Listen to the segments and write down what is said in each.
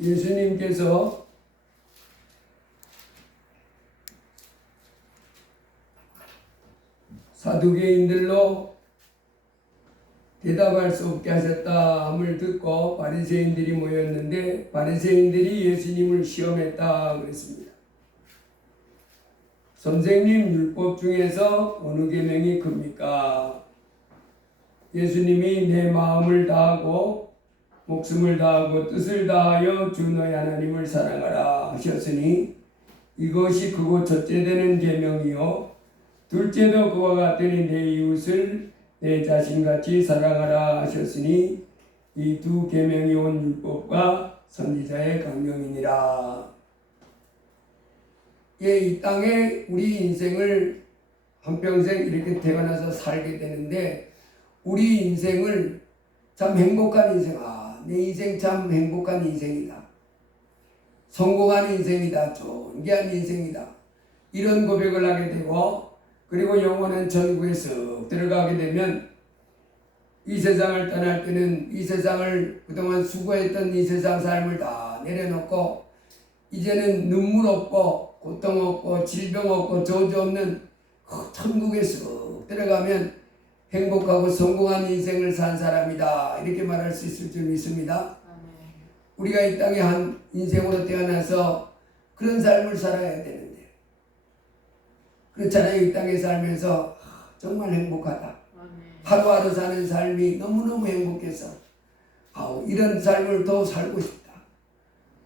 예수님께서 사두개인들로 대답할 수 없게 하셨다함을 듣고 바리새인들이 모였는데 바리새인들이 예수님을 시험했다 그랬습니다. 선생님, 율법 중에서 어느 계명이 큽니까? 예수님이 내 마음을 다하고 목숨을 다하고 뜻을 다하여 주 너희 하나님을 사랑하라 하셨으니 이것이 크고 첫째 되는 계명이요 둘째도 그와 같으니 내 이웃을 내 자신같이 사랑하라 하셨으니 이 두 계명이 온 율법과 선지자의 강령이니라. 예, 이 땅에 우리 인생을 한평생 이렇게 태어나서 살게 되는데 우리 인생을 참 행복한 인생, 내 인생 참 행복한 인생이다. 성공한 인생이다. 존귀한 인생이다. 이런 고백을 하게 되고 그리고 영원한 천국에 쓱 들어가게 되면 이 세상을 떠날 때는 이 세상을 그동안 수고했던 이 세상 삶을 다 내려놓고 이제는 눈물 없고 고통 없고 질병 없고 저주 없는 그 천국에 쓱 들어가면 행복하고 성공한 인생을 산 사람이다. 이렇게 말할 수 있을 줄 믿습니다. 우리가 이 땅에 한 인생으로 태어나서 그런 삶을 살아야 되는데 그렇잖아요. 이 땅에 살면서 정말 행복하다. 하루하루 사는 삶이 너무너무 행복해서 이런 삶을 더 살고 싶다.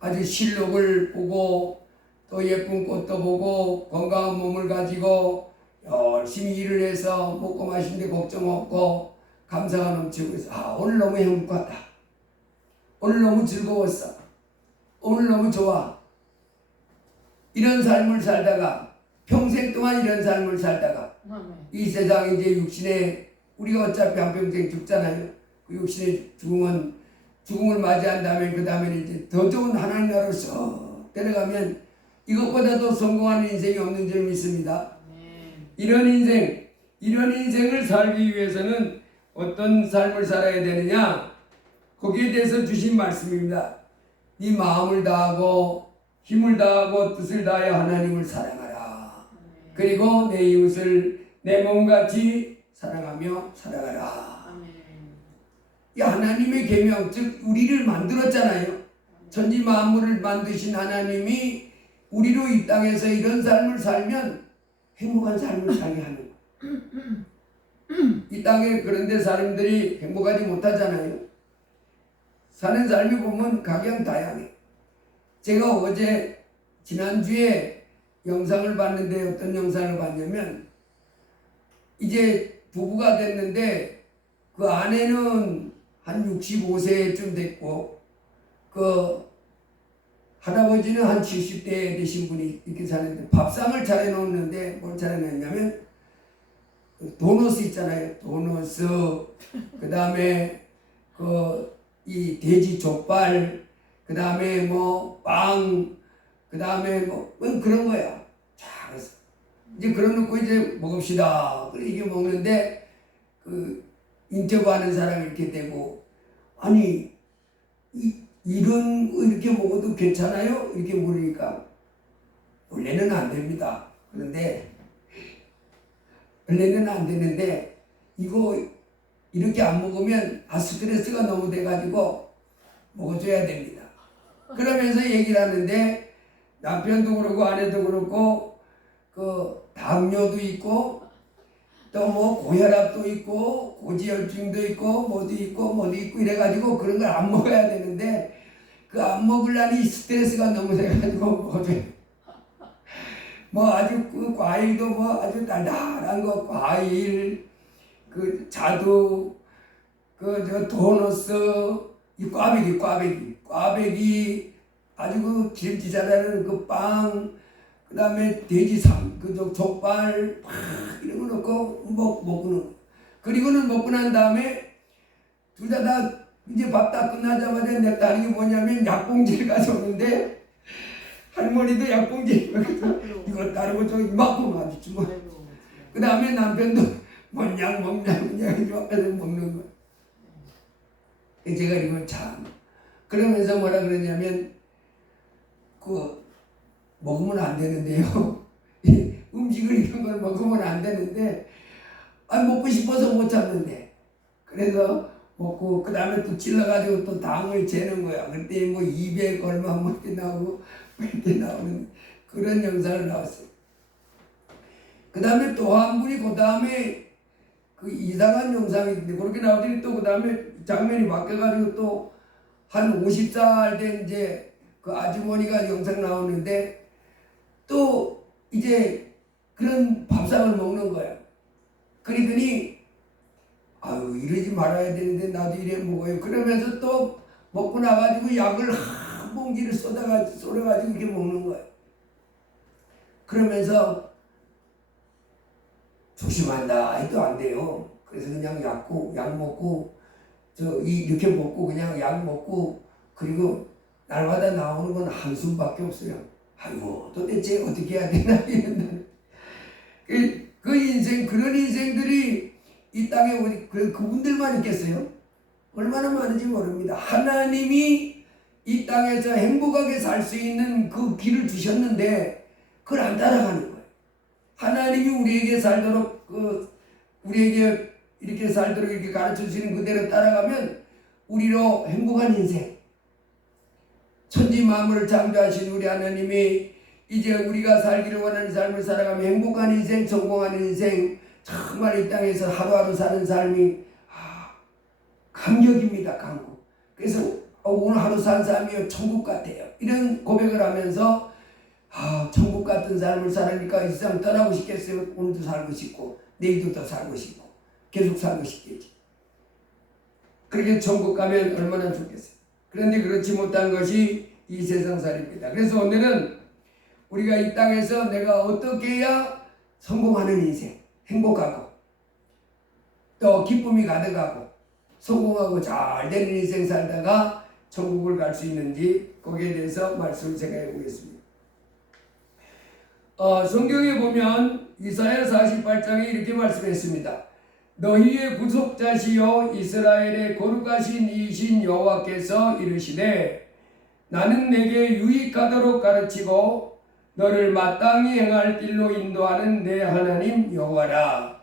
아주 실록을 보고 또 예쁜 꽃도 보고 건강한 몸을 가지고 열심히 일을 해서 먹고 마시는 데 걱정 없고 감사가 넘치고 있어. 오늘 너무 행복하다. 오늘 너무 즐거웠어. 오늘 너무 좋아. 이런 삶을 살다가 평생 동안 이런 삶을 살다가 이 세상 이제 육신에 우리가 어차피 한평생 죽잖아요. 그 육신의 죽음을 맞이한 다음에 그 다음에 이제 더 좋은 하나님 나라로 쏙 데려가면 이것보다도 성공하는 인생이 없는 줄 믿습니다. 이런 인생을 살기 위해서는 어떤 삶을 살아야 되느냐? 거기에 대해서 주신 말씀입니다. 네 마음을 다하고 힘을 다하고 뜻을 다하여 하나님을 사랑하라. 그리고 내 이웃을 내 몸같이 사랑하며 살아가라. 이 하나님의 계명, 즉 우리를 만들었잖아요. 천지 만물을 만드신 하나님이 우리로 이 땅에서 이런 삶을 살면 행복한 삶을 살게 하는 거예요. 이 땅에 그런데 사람들이 행복하지 못하잖아요. 사는 삶이 보면 각양다양해. 제가 어제 지난주에 영상을 봤는데 어떤 영상을 봤냐면 이제 부부가 됐는데 그 아내는 한 65세쯤 됐고 그 할아버지는 한 70대 되신 분이 이렇게 사는데 밥상을 차려놓는데 뭘 차려놨냐면 도너스 있잖아요. 도너스 그 다음에 이 돼지 족발 그 다음에 뭐 빵 그 다음에 뭐 그런 거야. 자, 그래서 이제 그러놓고 이제 먹읍시다. 그래 이게 먹는데 그 인터뷰하는 사람이 이렇게 되고 아니 이런 거 이렇게 먹어도 괜찮아요? 이렇게 물으니까 원래는 안 됩니다. 그런데 원래는 안 되는데 이거 이렇게 안 먹으면 스트레스가 너무 돼가지고 먹어줘야 됩니다. 그러면서 얘기를 하는데 남편도 그렇고 아내도 그렇고 그 당뇨도 있고 또 뭐 고혈압도 있고 고지혈증도 있고 뭐도 있고 이래가지고 그런 걸 안 먹어야 되는데 그 안 먹으려니 스트레스가 너무 돼가지고 먹어줘야 뭐 아주 그 과일도 뭐 아주 달달한 거 과일 그 자두 저 도너스 이 꽈배기 아주 그 기름기 잘하는 그 빵 그 다음에 돼지삼 족발 이런 거 넣고 먹고는 그리고는 먹고 난 다음에 둘 다 이제 밥 다 끝나자마자 냈다 하는 게 뭐냐면 약봉지를 가져오는데 할머니도 약봉지 이거 따르고 저기 이만큼 아주 뭐. 그 다음에 남편도 뭔 약 먹냐 앞에서 먹는 거. 제가 이거 참 그러면서 뭐라 그러냐면 그 먹으면 안 되는데요. 이 음식을 이런 걸 먹으면 안 되는데 먹고 싶어서 못 참는데 그래서 먹고 그 다음에 또 찔러가지고 또 당을 재는 거야. 그때 뭐 200 얼마 뭐 이렇게 나오고 이렇게 나오는 그런 영상을 나왔어요. 그 다음에 또 한 분이 그 다음에 그 이상한 영상이 있는데 그렇게 나오더니 또 그 다음에 장면이 바뀌어가지고 또 한 50살 된 이제 그 아주머니가 영상 나오는데 또 이제 그런 밥상을 먹는 거야. 그러더니 아유 이러지 말아야 되는데 나도 이래 먹어요. 그러면서 또 먹고 나가지고 약을 한 봉지를 쏟아가지고 이렇게 먹는 거야. 그러면서 조심한다 해도 안 돼요. 그래서 그냥 약 먹고 이렇게 먹고 그냥 약 먹고 그리고 날마다 나오는 건 한숨밖에 없어요. 아이고 도대체 어떻게 해야 되나 이런 그 인생 그런 인생들이 이 땅에 오니 그분들만 있겠어요? 얼마나 많은지 모릅니다. 하나님이 이 땅에서 행복하게 살 수 있는 그 길을 주셨는데 그걸 안 따라가는 거예요. 하나님이 우리에게 살도록 우리에게 이렇게 살도록 이렇게 가르쳐 주시는 그대로 따라가면 우리로 행복한 인생, 천지 만물을 창조하신 우리 하나님이 이제 우리가 살기를 원하는 삶을 살아가며 행복한 인생, 성공하는 인생, 정말 이 땅에서 하루하루 사는 삶이 감격입니다. 감격. 그래서 오늘 하루 산 삶이 천국 같아요. 이런 고백을 하면서 천국 같은 삶을 살으니까 이 세상 떠나고 싶겠어요. 오늘도 살고 싶고 내일도 더 살고 싶고 계속 살고 싶겠지. 그렇게 천국 가면 얼마나 좋겠어요. 그런데 그렇지 못한 것이 이 세상살이입니다. 그래서 오늘은 우리가 이 땅에서 내가 어떻게 해야 성공하는 인생, 행복하고 또 기쁨이 가득하고 성공하고 잘 되는 인생 살다가 천국을 갈 수 있는지 거기에 대해서 말씀을 생각해 보겠습니다. 성경에 보면 이사야 48장에 이렇게 말씀했습니다. 너희의 구속자시요 이스라엘의 거룩하신 이신 여호와께서 이르시되 나는 내게 유익하도록 가르치고 너를 마땅히 행할 길로 인도하는 내 하나님 여호와라.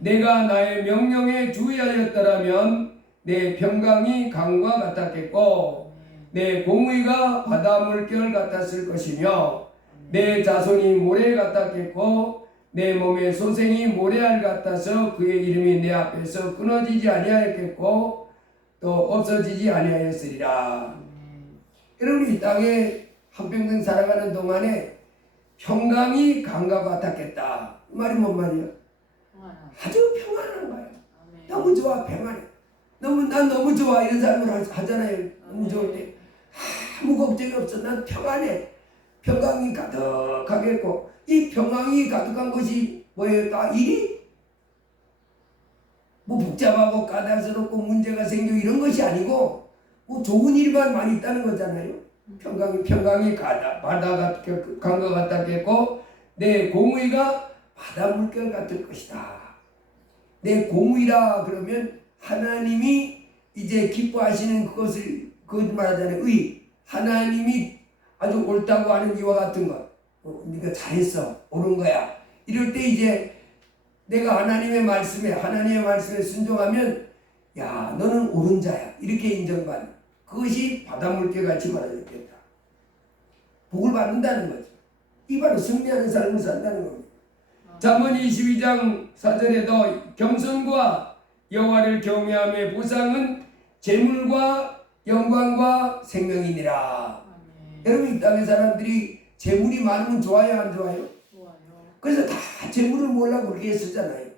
내가 나의 명령에 주의하였더라면 내 평강이 강과 같았겠고 내 공의가 바다 물결 같았을 것이며 내 자손이 모래 같았겠고 내 몸의 소생이 모래알 같아서 그의 이름이 내 앞에서 끊어지지 아니하였겠고 또 없어지지 아니하였으리라. 여러분 이 땅에 한평생 살아가는 동안에 평강이 강과 같았겠다. 이 말이 뭔 말이에요? 아주 평안한 거예요. 너무 좋아 평안해. 난 너무 좋아 이런 삶을 하잖아요. 너무 좋을 때 아무 걱정이 없어. 난 평안해. 평강이 가득하겠고 이 평강이 가득한 것이 뭐예요? 다 일이 뭐 복잡하고 까다롭고 문제가 생기고 이런 것이 아니고 뭐 좋은 일만 많이 있다는 거잖아요. 평강이 바다가 강과 같았겠고 내 공의가 바다 물결 같을 것이다. 내 공의라 그러면 하나님이 이제 기뻐하시는 그것을 말하잖아요. 하나님이 아주 옳다고 하는 이와 같은 것. 네가 잘했어. 옳은 거야. 이럴 때 이제 내가 하나님의 말씀에 순종하면 야 너는 옳은 자야. 이렇게 인정받는 그것이 바닷물결 같이 말해줬겠다. 복을 받는다는 거죠. 이 바로 승리하는 삶을 산다는 겁니다. 잠언 22장 4절에도 겸손과 여호와를 경외함의 보상은 재물과 영광과 생명이니라. 여러분 이 땅의 사람들이 재물이 많으면 좋아요 안 좋아요? 좋아요. 그래서 다 재물을 몰라 그렇게 쓰잖아요.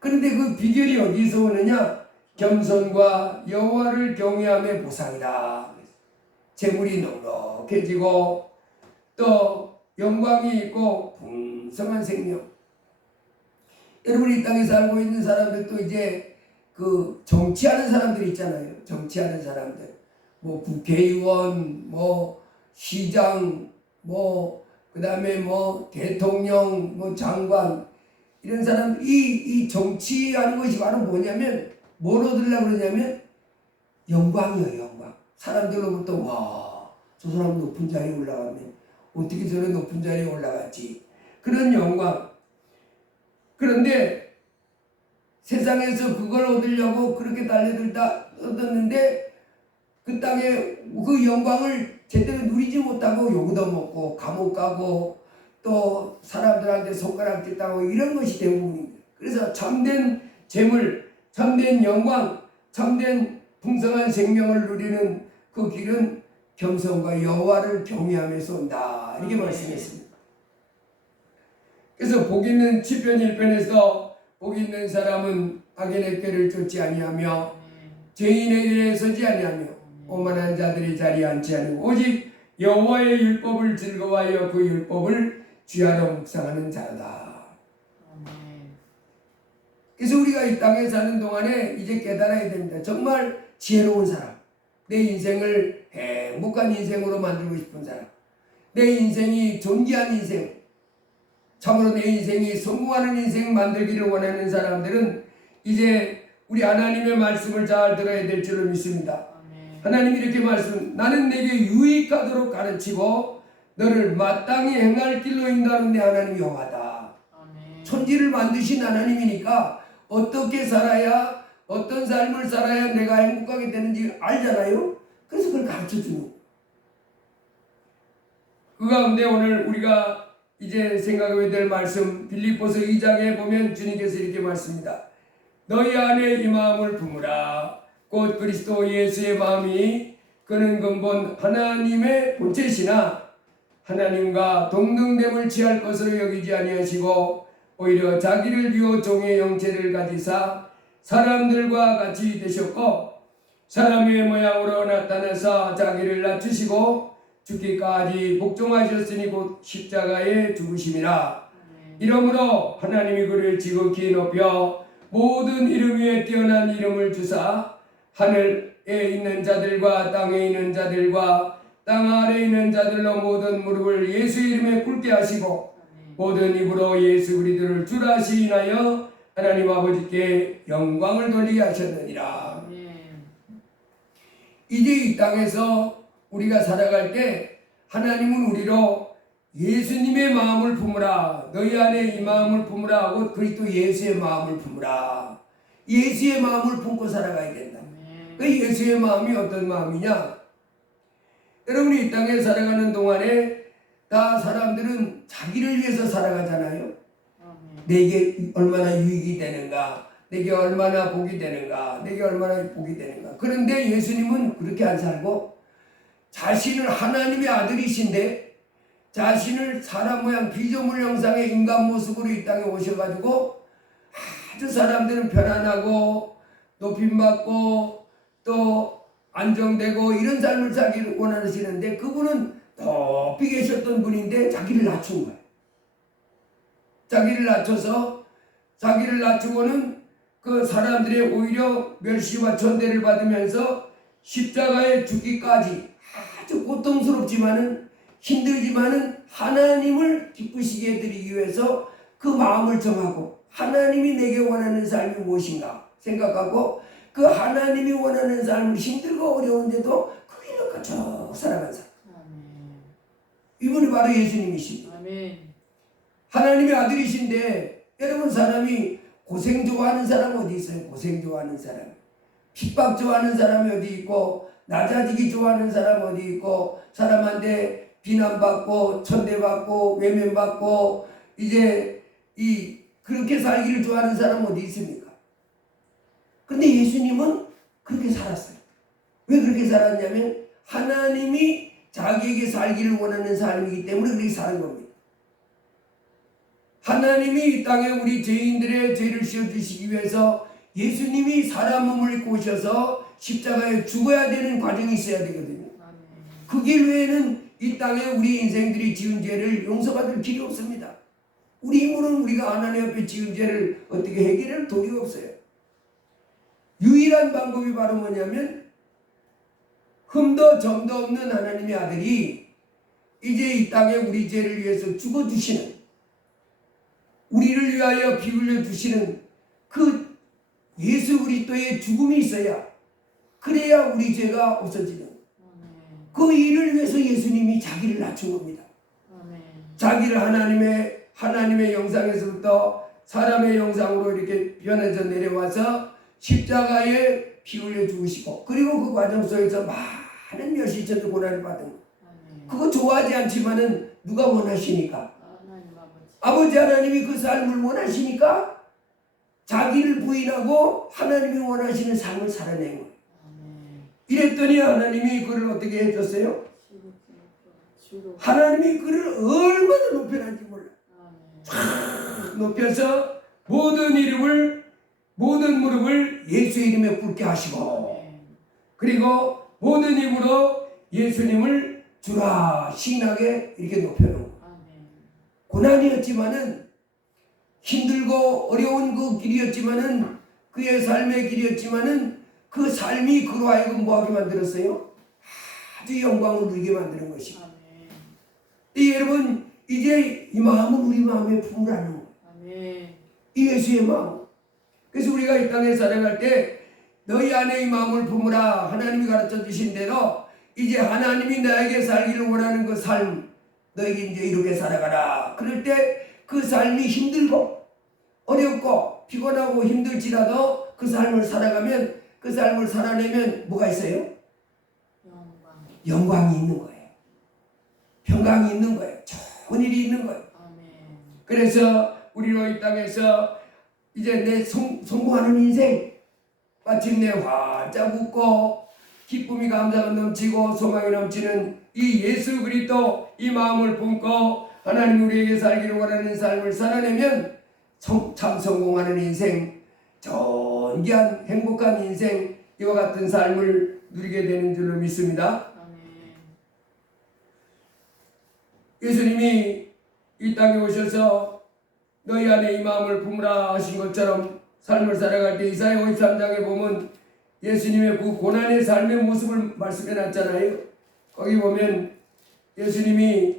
그런데 그 비결이 어디서 오느냐? 겸손과 여호와를 경외함의 보상이다. 재물이 넉넉해지고 또 영광이 있고 풍성한 생명. 여러분 이 땅에 살고 있는 사람들도 이제 그 정치하는 사람들 있잖아요. 정치하는 사람들 뭐 국회의원 뭐 시장 뭐 그다음에 뭐 대통령 뭐 장관 이런 사람들 이 정치하는 것이 바로 뭐냐면 뭘 얻으려고 그러냐면 영광이에요. 영광. 사람들로부터 와 저 사람 높은 자리에 올라가면 어떻게 저런 높은 자리에 올라갔지? 그런 영광. 그런데 세상에서 그걸 얻으려고 그렇게 달려들다 얻었는데 그 땅에 그 영광을 제대로 누리지 못하고 욕도 먹고 감옥 가고 또 사람들한테 손가락질 당하고 이런 것이 대부분입니다. 그래서 참된 재물, 참된 영광, 참된 풍성한 생명을 누리는 그 길은 겸손과 여호와를 경외하면서 온다. 이렇게 말씀했습니다. 그래서 복 있는 시편 1편에서 복 있는 사람은 악인의 꾀를 쫓지 아니하며 죄인의 길에 서지 아니하며 오만한 자들의 자리에 앉지 아니하고 오직 여호와의 율법을 즐거워하여 그 율법을 주야로 묵상하는 자다. 그래서 우리가 이 땅에 사는 동안에 이제 깨달아야 됩니다. 정말 지혜로운 사람, 내 인생을 행복한 인생으로 만들고 싶은 사람, 내 인생이 존귀한 인생, 참으로 내 인생이 성공하는 인생 만들기를 원하는 사람들은 이제 우리 하나님의 말씀을 잘 들어야 될 줄로 믿습니다. 하나님이 이렇게 말씀, 나는 내게 유익하도록 가르치고 너를 마땅히 행할 길로 인도하는 내 하나님이 여호와다. 천지를 만드신 하나님이니까 어떻게 살아야, 어떤 삶을 살아야 내가 행복하게 되는지 알잖아요. 그래서 그걸 가르쳐주는 거예요. 그 가운데 오늘 우리가 이제 생각해야 될 말씀, 빌립보서 2장에 보면 주님께서 이렇게 말씀합니다. 너희 안에 이 마음을 품으라. 곧 그리스도 예수의 마음이 그는 근본 하나님의 본체시나 하나님과 동등됨을 취할 것으로 여기지 아니하시고 오히려 자기를 비워 종의 형체를 가지사 사람들과 같이 되셨고 사람의 모양으로 나타나사 자기를 낮추시고 죽기까지 복종하셨으니 곧 십자가에 죽으심이라. 이러므로 하나님이 그를 지극히 높여 모든 이름 위에 뛰어난 이름을 주사 하늘에 있는 자들과 땅에 있는 자들과 땅 아래에 있는 자들로 모든 무릎을 예수 이름에 꿇게 하시고 모든 입으로 예수 그리스도를 주라 시인하여 하나님 아버지께 영광을 돌리게 하셨느니라. 이제 이 땅에서 우리가 살아갈 때 하나님은 우리로 예수님의 마음을 품으라. 너희 안에 이 마음을 품으라 하고 그리스도 예수의 마음을 품으라. 예수의 마음을 품고 살아가야 된다. 그 예수의 마음이 어떤 마음이냐? 여러분이 이 땅에 살아가는 동안에 다 사람들은 자기를 위해서 살아가잖아요. 내게 얼마나 유익이 되는가, 내게 얼마나 복이 되는가, 내게 얼마나 복이 되는가. 그런데 예수님은 그렇게 안 살고 자신을 하나님의 아들이신데 자신을 사람 모양 피조물 형상의 인간 모습으로 이 땅에 오셔가지고 아주 사람들은 편안하고 높임받고 또 안정되고 이런 삶을 살기를 원하시는데 그분은 높이 계셨던 분인데 자기를 낮춘 거예요. 자기를 낮춰서 자기를 낮추고는 그 사람들의 오히려 멸시와 천대를 받으면서 십자가에 죽기까지 아주 고통스럽지만은 힘들지만은 하나님을 기쁘시게 해드리기 위해서 그 마음을 정하고 하나님이 내게 원하는 삶이 무엇인가 생각하고 그 하나님이 원하는 삶을 힘들고 어려운데도 그 길을 거쳐 살아간 사람. 이분이 바로 예수님이십니다. 하나님의 아들이신데 여러분 사람이 고생 좋아하는 사람 어디 있어요? 고생 좋아하는 사람. 핍박 좋아하는 사람이 어디 있고 낮아지기 좋아하는 사람 어디 있고 사람한테 비난받고 천대받고 외면받고 이제 그렇게 살기를 좋아하는 사람 어디 있습니까? 그런데 예수님은 그렇게 살았어요. 왜 그렇게 살았냐면 하나님이 자기에게 살기를 원하는 삶이기 때문에 그렇게 사는 겁니다. 하나님이 이 땅에 우리 죄인들의 죄를 씌워주시기 위해서 예수님이 사람 몸을 입고 오셔서 십자가에 죽어야 되는 과정이 있어야 되거든요. 그 길 외에는 이 땅에 우리 인생들이 지은 죄를 용서받을 길이 없습니다. 우리 힘으로는 우리가 하나님 앞에 지은 죄를 어떻게 해결할 도리가 없어요. 유일한 방법이 바로 뭐냐면 흠도 점도 없는 하나님의 아들이 이제 이 땅에 우리 죄를 위해서 죽어주시는 우리를 위하여 피 흘려 주시는 그 예수 그리스도의 죽음이 있어야 그래야 우리 죄가 없어지는 그 일을 위해서 예수님이 자기를 낮춘 겁니다. 자기를 하나님의 영상에서부터 사람의 영상으로 이렇게 변해서 내려와서 십자가에 피 흘려 죽으시고, 그리고 그 과정 속에서 많은 멸시천도 고난을 받은 거. 그거 좋아하지 않지만은 누가 원하시니까? 아버지 하나님이 그 삶을 원하시니까 자기를 부인하고 하나님이 원하시는 삶을 살아낸 거예요. 이랬더니 하나님이 그를 어떻게 해줬어요? 하나님이 그를 얼마나 높여놨는지 몰라. 쫙 높여서 모든 무릎을 예수 이름에 꿇게 하시고, 그리고 모든 입으로 예수님을 주라 시인하게 이렇게 높여놓은 거예요. 고난이었지만은, 힘들고 어려운 그 길이었지만은, 그의 삶의 길이었지만은, 그 삶이 그로 하여금 뭐하게 만들었어요? 아주 영광을 누리게 만드는 것이고. 여러분, 이제 이 마음은 우리 마음에 품으라는 거예요. 이 예수의 마음. 그래서 우리가 이 땅에 살아갈 때 너희 안에 이 마음을 품으라 하나님이 가르쳐 주신 대로 이제 하나님이 나에게 살기를 원하는 그 삶, 너에게 이제 이렇게 살아가라. 그럴 때 그 삶이 힘들고 어렵고 피곤하고 힘들지라도 그 삶을 살아가면, 그 삶을 살아내면 뭐가 있어요? 영광이 있는 거예요. 평강이 있는 거예요. 좋은 일이 있는 거예요. 그래서 우리로 이 땅에서 이제 내 성공하는 인생, 마침내 활짝 웃고 기쁨이 감사가 넘치고 소망이 넘치는 이 예수 그리스도 이 마음을 품고 하나님 우리에게 살기를 원하는 삶을 살아내면 참 성공하는 인생, 존귀한 행복한 인생, 이와 같은 삶을 누리게 되는 줄로 믿습니다. 예수님이 이 땅에 오셔서 너희 안에 이 마음을 품으라 하신 것처럼 삶을 살아갈 때 이사야 53장에 보면 예수님의 그 고난의 삶의 모습을 말씀해 놨잖아요. 거기 보면 예수님이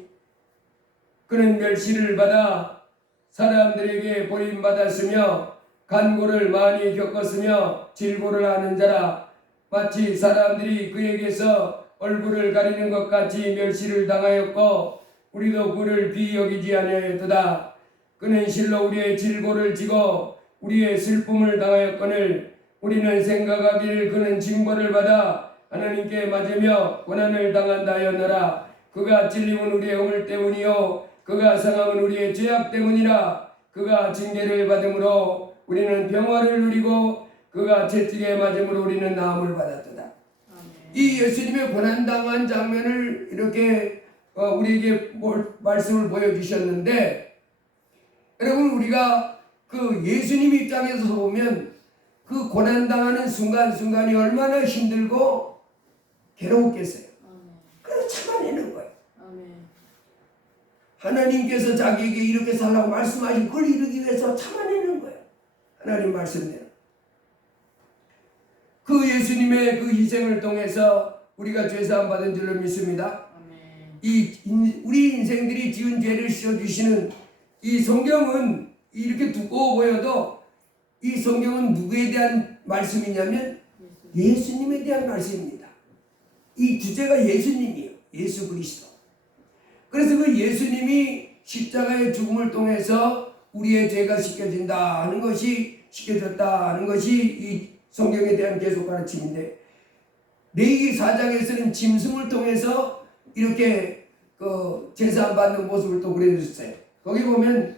그는 멸시를 받아 사람들에게 버림받았으며 간고를 많이 겪었으며 질고를 하는 자라. 마치 사람들이 그에게서 얼굴을 가리는 것 같이 멸시를 당하였고 우리도 그를 귀히 여기지 아니하였도다. 그는 실로 우리의 질고를 지고 우리의 슬픔을 당하였거늘 우리는 생각하기를 그는 징벌을 받아 하나님께 맞으며 고난을 당한다 하였노라. 그가 찔림은 우리의 허물 때문이요 그가 상함은 우리의 죄악 때문이라. 그가 징계를 받음으로 우리는 평화를 누리고 그가 채찍에 맞음으로 우리는 나음을 받았도다. 이 예수님의 고난당한 장면을 이렇게 우리에게 말씀을 보여주셨는데, 여러분 우리가 그 예수님 입장에서 보면 그 고난당하는 순간순간이 얼마나 힘들고 괴로웠겠어요. 그래서 참아내는 거예요. 하나님께서 자기에게 이렇게 살라고 말씀하신 그걸 이루기 위해서 참아내는 거예요. 하나님 말씀대로. 그 예수님의 그 희생을 통해서 우리가 죄사함 받은 줄로 믿습니다. 우리 인생들이 지은 죄를 씌워주시는 이 성경은 이렇게 두꺼워 보여도 이 성경은 누구에 대한 말씀이냐면 예수님에 대한 말씀입니다. 이 주제가 예수님이에요. 예수 그리스도. 그래서 그 예수님이 십자가의 죽음을 통해서 우리의 죄가 씻겨진다 하는 것이, 씻겨졌다 하는 것이 이 성경에 대한 계속 가르침인데, 레위기 4장에서는 짐승을 통해서 이렇게 그 제사 받는 모습을 또 그려줬어요. 거기 보면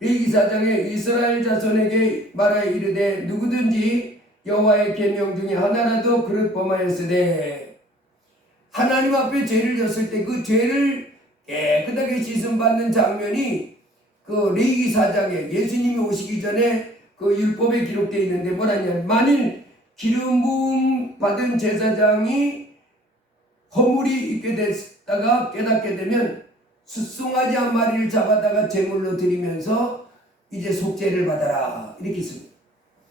레위기 4장에 이스라엘 자손에게 말하여 이르되 누구든지 여호와의 계명 중에 하나라도 그릇 범하였으되, 하나님 앞에 죄를 졌을 때 그 죄를 깨끗하게 씻음 받는 장면이 그 레위기 4장에 예수님이 오시기 전에 그 율법에 기록되어 있는데 뭐라냐면, 만일 기름 부음 받은 제사장이 허물이 있게 됐다가 깨닫게 되면 숫송아지 한 마리를 잡아다가 제물로 드리면서 이제 속죄를 받아라 이렇게 있습니다.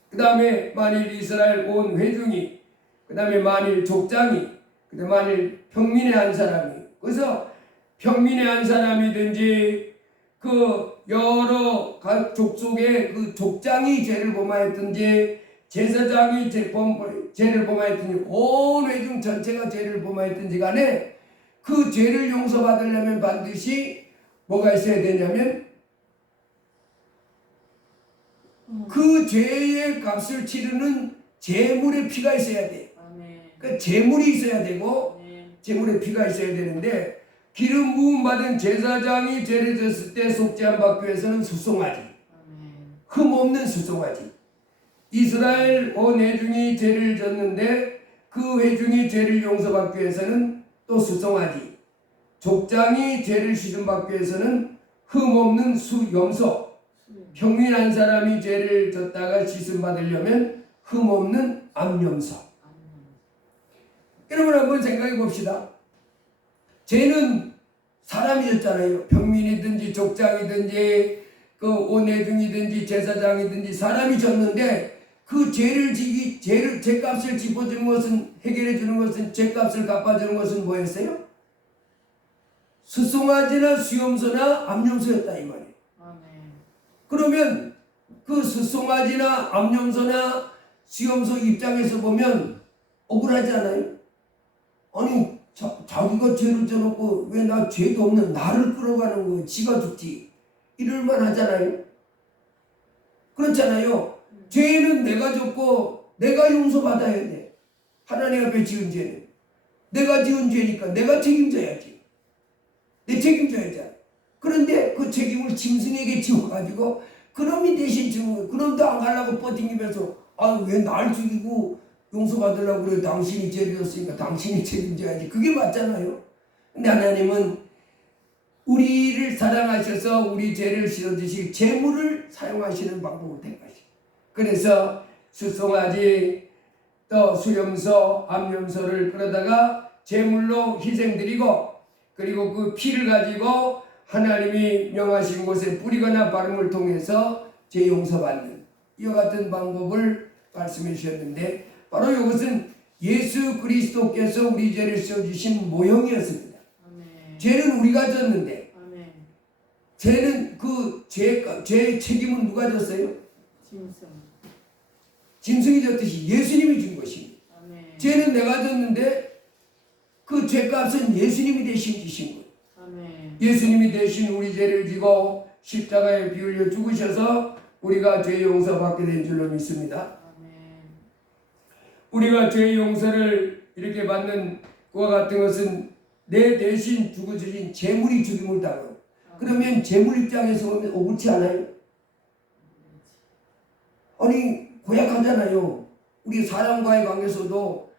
그 다음에 만일 이스라엘 온 회중이, 그 다음에 만일 족장이, 그 다음에 만일 평민의 한 사람이, 그래서 평민의 한 사람이든지 그 여러 족속의 그 족장이 죄를 범하였든지 제사장이 죄를 범하였든지 온 회중 전체가 죄를 범하였든지 간에 그 죄를 용서받으려면 반드시 뭐가 있어야 되냐면 그 죄의 값을 치르는 제물의 피가 있어야 돼. 그러니까 제물이 있어야 되고 제물의 피가 있어야 되는데 기름 부음 받은 제사장이 죄를 졌을 때 속죄함 받기 위해서는 수송아지, 흠 없는 수송아지. 이스라엘 온 회중이 죄를 졌는데 그 회중이 죄를 용서받기 위해서는 또 수송아지, 족장이 죄를 씻음받기 위해서는 흠 없는 수염소, 평민한 사람이 죄를 졌다가 씻음받으려면 흠 없는 암염소. 여러분 한번 생각해 봅시다. 죄는 사람이 졌잖아요. 평민이든지 족장이든지 그 온회중이든지 제사장이든지 사람이 졌는데 그 죄값을 짚어주는 것은, 해결해 주는 것은, 죄값을 갚아주는 것은 뭐였어요? 수송아지나 수염소나 암염소였다 이 말이에요. 그러면 그 수송아지나 암염소나 수염소 입장에서 보면 억울하지 않아요? 아니 자기가 죄를 져놓고 왜 나 죄도 없는 나를 끌어가는 거예요. 지가 죽지. 이럴만 하잖아요. 그렇잖아요. 죄는 내가 졌고 내가 용서받아야 돼. 하나님 앞에 지은 죄는 내가 지은 죄니까 내가 책임져야지. 내 책임져야지. 그런데 그 책임을 짐승에게 지워가지고 그놈이 대신 지은 거예요. 그놈도 안 가려고 버팅기면서 왜 날 죽이고 용서받으려고 그래. 당신이 죄를 졌으니까 당신이 책임져야지. 그게 맞잖아요. 근데 하나님은 우리를 사랑하셔서 우리 죄를 씻어주실 제물을 사용하시는 방법을 택하시고, 그래서 수송아지 또 수염소 암염소를 끌어다가 제물로 희생드리고, 그리고 그 피를 가지고 하나님이 명하신 곳에 뿌리거나 바름을 통해서 죄 용서받는 이와 같은 방법을 말씀해 주셨는데, 바로 이것은 예수 그리스도께서 우리 죄를 씌워주신 모형이었습니다. 죄는 우리가 졌는데 죄는 죄의 책임은 누가 졌어요? 짐승이 졌듯이 예수님이 진 것입니다. 죄는 내가 졌는데 그 죄값은 예수님이 대신 지신 거예요. 예수님이 대신 우리 죄를 지고 십자가에 피 흘려 죽으셔서 우리가 죄 용서받게 된 줄로 믿습니다. 우리가 죄 용서를 이렇게 받는 그와 같은 것은 내 대신 죽어주신 제물이 죽임을 당하고, 그러면 제물 입장에서 보면 옳지 않아요? 아니 고약하잖아요. 우리 사람과의 관계에서도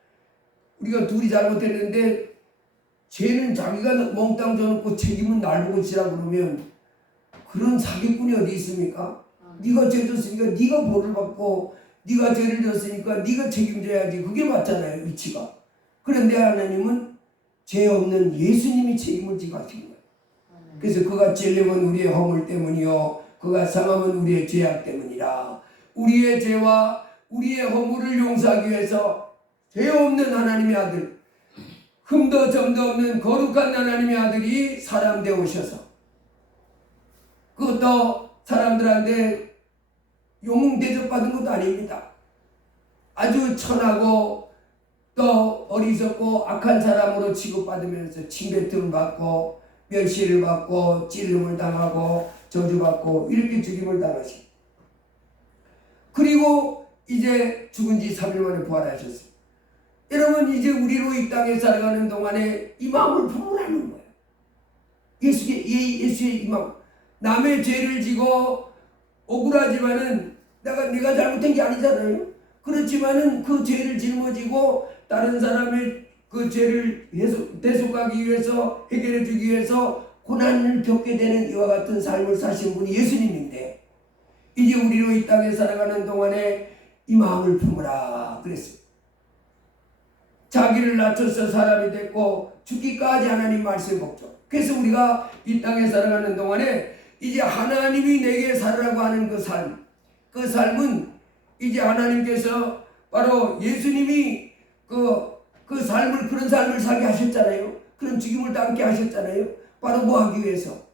우리가 둘이 잘못했는데 죄는 자기가 몽땅 져놓고 책임은 날 보고 지라 그러면 그런 사기꾼이 어디 있습니까? 네가 죄 졌으니까 네가 벌을 받고, 네가 죄를 졌으니까 네가 책임져야지. 그게 맞잖아요, 위치가. 그런데 하나님은 죄 없는 예수님이 책임을 지고 하신 거예요. 그래서 그가 찔림은 우리의 허물 때문이요 그가 상함은 우리의 죄악 때문이라. 우리의 죄와 우리의 허물을 용서하기 위해서 죄 없는 하나님의 아들, 흠도 점도 없는 거룩한 하나님의 아들이 사람 되어 오셔서, 그것도 사람들한테 용 대접받은 것도 아닙니다. 아주 천하고 또 어리석고 악한 사람으로 취급받으면서 침뱉음 받고 멸시를 받고 찔림을 당하고 저주받고 이렇게 죽임을 당하시. 그리고 이제 죽은 지 3일 만에 부활하셨어요. 여러분 이제 우리로 이 땅에 살아가는 동안에 이 마음을 품으라는 거예요. 예수의 이 마음. 남의 죄를 지고 억울하지만은 내가 잘못한 게 아니잖아요. 그렇지만은 그 죄를 짊어지고 다른 사람의 그 죄를 대속하기 위해서, 해결해 주기 위해서 고난을 겪게 되는 이와 같은 삶을 사신 분이 예수님인데, 이제 우리로 이 땅에 살아가는 동안에 이 마음을 품으라 그랬어요. 자기를 낮춰서 사람이 됐고 죽기까지 하나님 말씀에 복종. 그래서 우리가 이 땅에 살아가는 동안에 이제 하나님이 내게 살으라고 하는 그 삶은 이제 하나님께서 바로 예수님이 그런 삶을 살게 하셨잖아요. 그런 죽임을 당케 하셨잖아요. 바로 뭐 하기 위해서?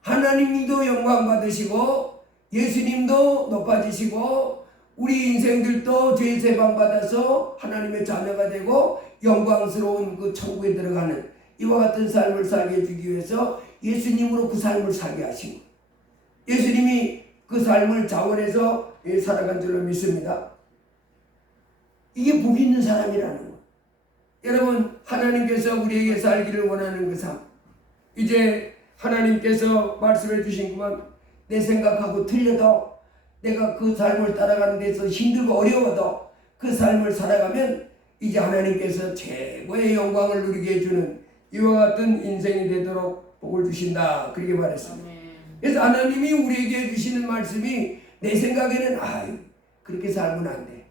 하나님도 영광 받으시고 예수님도 높아지시고 우리 인생들도 죄 세방 받아서 하나님의 자녀가 되고 영광스러운 그 천국에 들어가는 이와 같은 삶을 살게 해주기 위해서 예수님으로 그 삶을 살게 하신 거예요. 예수님이 그 삶을 자원해서 살아간 줄로 믿습니다. 이게 복 있는 사람이라는 거예요. 여러분, 하나님께서 우리에게 살기를 원하는 그 삶, 이제 하나님께서 말씀해 주신 것만 내 생각하고 틀려도 내가 그 삶을 따라가는 데서 힘들고 어려워도 그 삶을 살아가면 이제 하나님께서 최고의 영광을 누리게 해주는 이와 같은 인생이 되도록 복을 주신다, 그렇게 말했습니다. 그래서 하나님이 우리에게 해주시는 말씀이 내 생각에는 그렇게 살면 안 돼,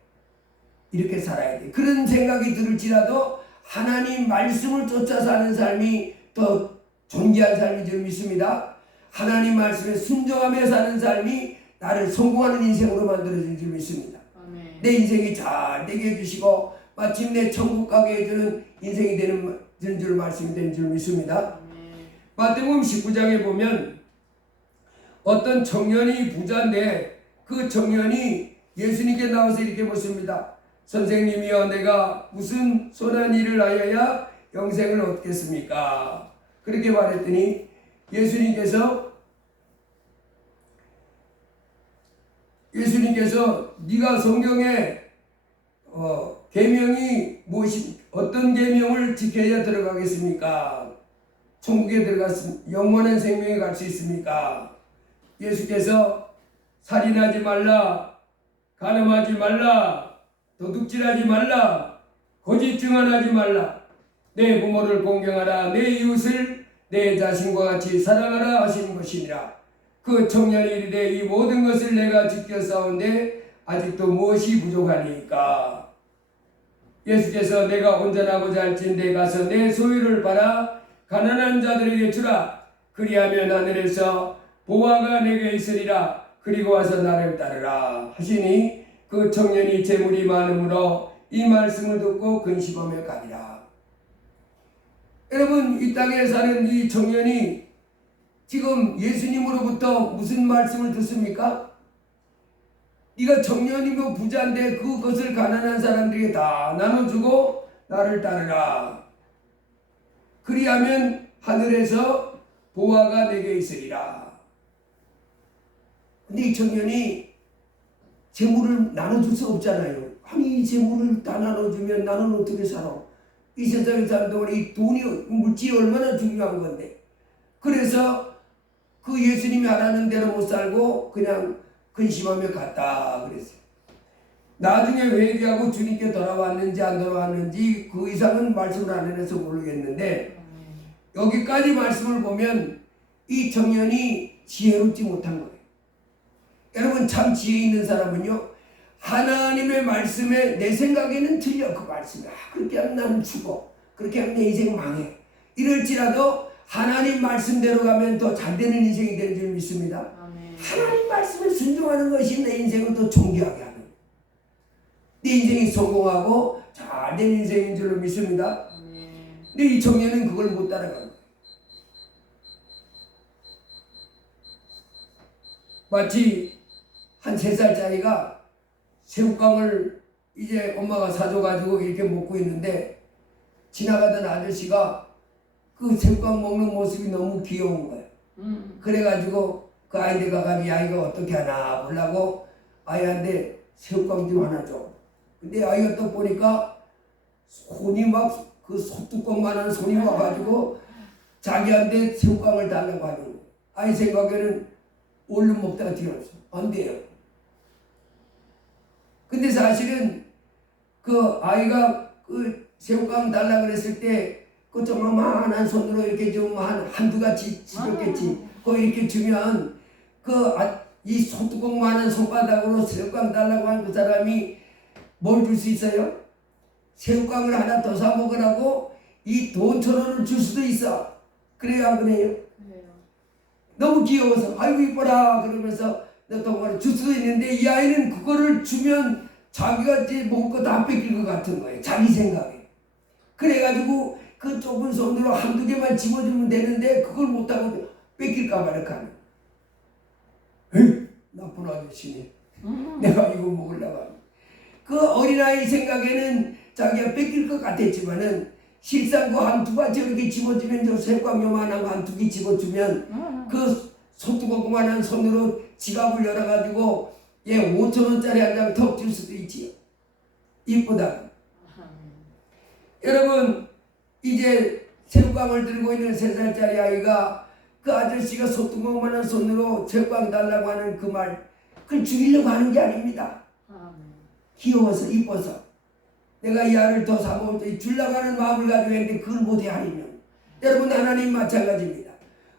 이렇게 살아야 돼, 그런 생각이 들을지라도 하나님 말씀을 쫓아 사는 삶이 더 존귀한 삶인 줄 믿습니다. 하나님 말씀에 순종하며 사는 삶이 나를 성공하는 인생으로 만들어진 줄 믿습니다. 아멘. 내 인생이 잘 되게 해주시고 마침내 천국 가게 해주는 인생이 되는 줄 말씀이 되는 줄 믿습니다. 마태복음 19장에 보면 어떤 청년이 부자인데 그 청년이 예수님께 나와서 이렇게 묻습니다. 선생님이여, 내가 무슨 선한 일을 하여야 영생을 얻겠습니까? 그렇게 말했더니 예수님께서 네가 성경에 계명이 무엇이 어떤 계명을 지켜야 들어가겠습니까? 천국에 들어갔으면 영원한 생명에 갈 수 있습니까? 예수께서 살인하지 말라, 간음하지 말라, 도둑질하지 말라, 거짓 증언하지 말라, 내 부모를 공경하라, 내 이웃을 내 자신과 같이 사랑하라 하시는 것이니라. 그 청년이 이르되 이 모든 것을 내가 지켜 싸운데 아직도 무엇이 부족하니까? 예수께서 내가 온전하고자 할진대 가서 내 소유를 팔아 가난한 자들에게 주라. 그리하면 하늘에서 보화가 내게 있으리라. 그리고 와서 나를 따르라 하시니 그 청년이 재물이 많으므로 이 말씀을 듣고 근심하며 가니라. 여러분, 이 땅에 사는 이 청년이 지금 예수님으로부터 무슨 말씀을 듣습니까? 네가 청년이고 부자인데 그것을 가난한 사람들에게 다 나눠주고 나를 따르라. 그리하면 하늘에서 보화가 내게 있으리라. 근데 이 청년이 재물을 나눠줄 수 없잖아요. 아니, 이 재물을 다 나눠주면 나는 어떻게 살아? 이 세상에 사는 동안 이 돈이, 물질이 얼마나 중요한 건데. 그래서 그 예수님이 하라는 대로 못 살고 그냥 근심하며 갔다 그랬어요. 나중에 회개하고 주님께 돌아왔는지 안 돌아왔는지 그 이상은 말씀을 안 해서 모르겠는데, 여기까지 말씀을 보면 이 청년이 지혜롭지 못한 거예요. 여러분, 참 지혜 있는 사람은요, 하나님의 말씀에 내 생각에는 틀려, 그 말씀이. 그렇게 하면 나는 죽어, 그렇게 하면 내 인생 망해, 이럴지라도 하나님 말씀대로 가면 더 잘되는 인생이 되는 줄 믿습니다. 아멘. 하나님 말씀에 순종하는 것이 내 인생을 더 존귀하게 하는, 내 인생이 성공하고 잘된 인생인 줄로 믿습니다. 근데 이 청년은 그걸 못 따라가는 거예요. 마치 한 3살짜리가 새우깡을 이제 엄마가 사줘가지고 이렇게 먹고 있는데 지나가던 아저씨가 그 새우깡 먹는 모습이 너무 귀여운 거예요. 그래가지고 그 아이한테 가가지고 이 아이가 어떻게 하나 보려고 아이한테 새우깡 좀 하나 줘. 근데 아이가 또 보니까 손이 막 그 소뚜껑만한 손이 와가지고 자기한테 새우깡을 달라고 하는 거예요. 아이 생각에는 얼른 먹다가 뒤집었어. 안 돼요. 근데 사실은 그 아이가 그 새우깡 달라고 그랬을 때 그 조그만한 손으로 이렇게 좀 한두 가지 집었겠지. 그거 이렇게 주면 이 소뚜껑만한 손바닥으로 새우깡 달라고 한 그 사람이 뭘 줄 수 있어요? 새우깡을 하나 더 사 먹으라고 이 돈 1,000원을 줄 수도 있어. 그래요, 안 그래요? 네. 너무 귀여워서 아이고 이뻐라 그러면서 돈을 줄 수도 있는데, 이 아이는 그거를 주면 자기가 이제 먹을 거 다 뺏길 것 같은 거예요, 자기 생각에. 그래가지고 그 좁은 손으로 한두 개만 집어주면 되는데 그걸 못하고 뺏길까 봐 이렇게 하는 거예요. 에이, 나쁜 아저씨네. 내가 이거 먹으려고 하는. 그 어린아이 생각에는 자기가 뺏길 것 같았지만은 실상 그 한두 가지 이렇게 집어주면 저 쇠광 요만한 거 한두 개 집어주면 그 소뚜껑만한 손으로 지갑을 열어가지고 5,000원짜리 한 장 턱 줄 수도 있지요. 이쁘다. 여러분 이제 새우깡을 들고 있는 3살짜리 아이가 그 아저씨가 소뚜껑만한 손으로 새우깡 달라고 하는 그 말 그걸 죽이려고 하는 게 아닙니다. 귀여워서 이뻐서 내가 이 알을 더 사먹을 때 주려고 하는 마음을 가지고 했는데 그걸 못해 하리면 여러분 하나님 마찬가지입니다.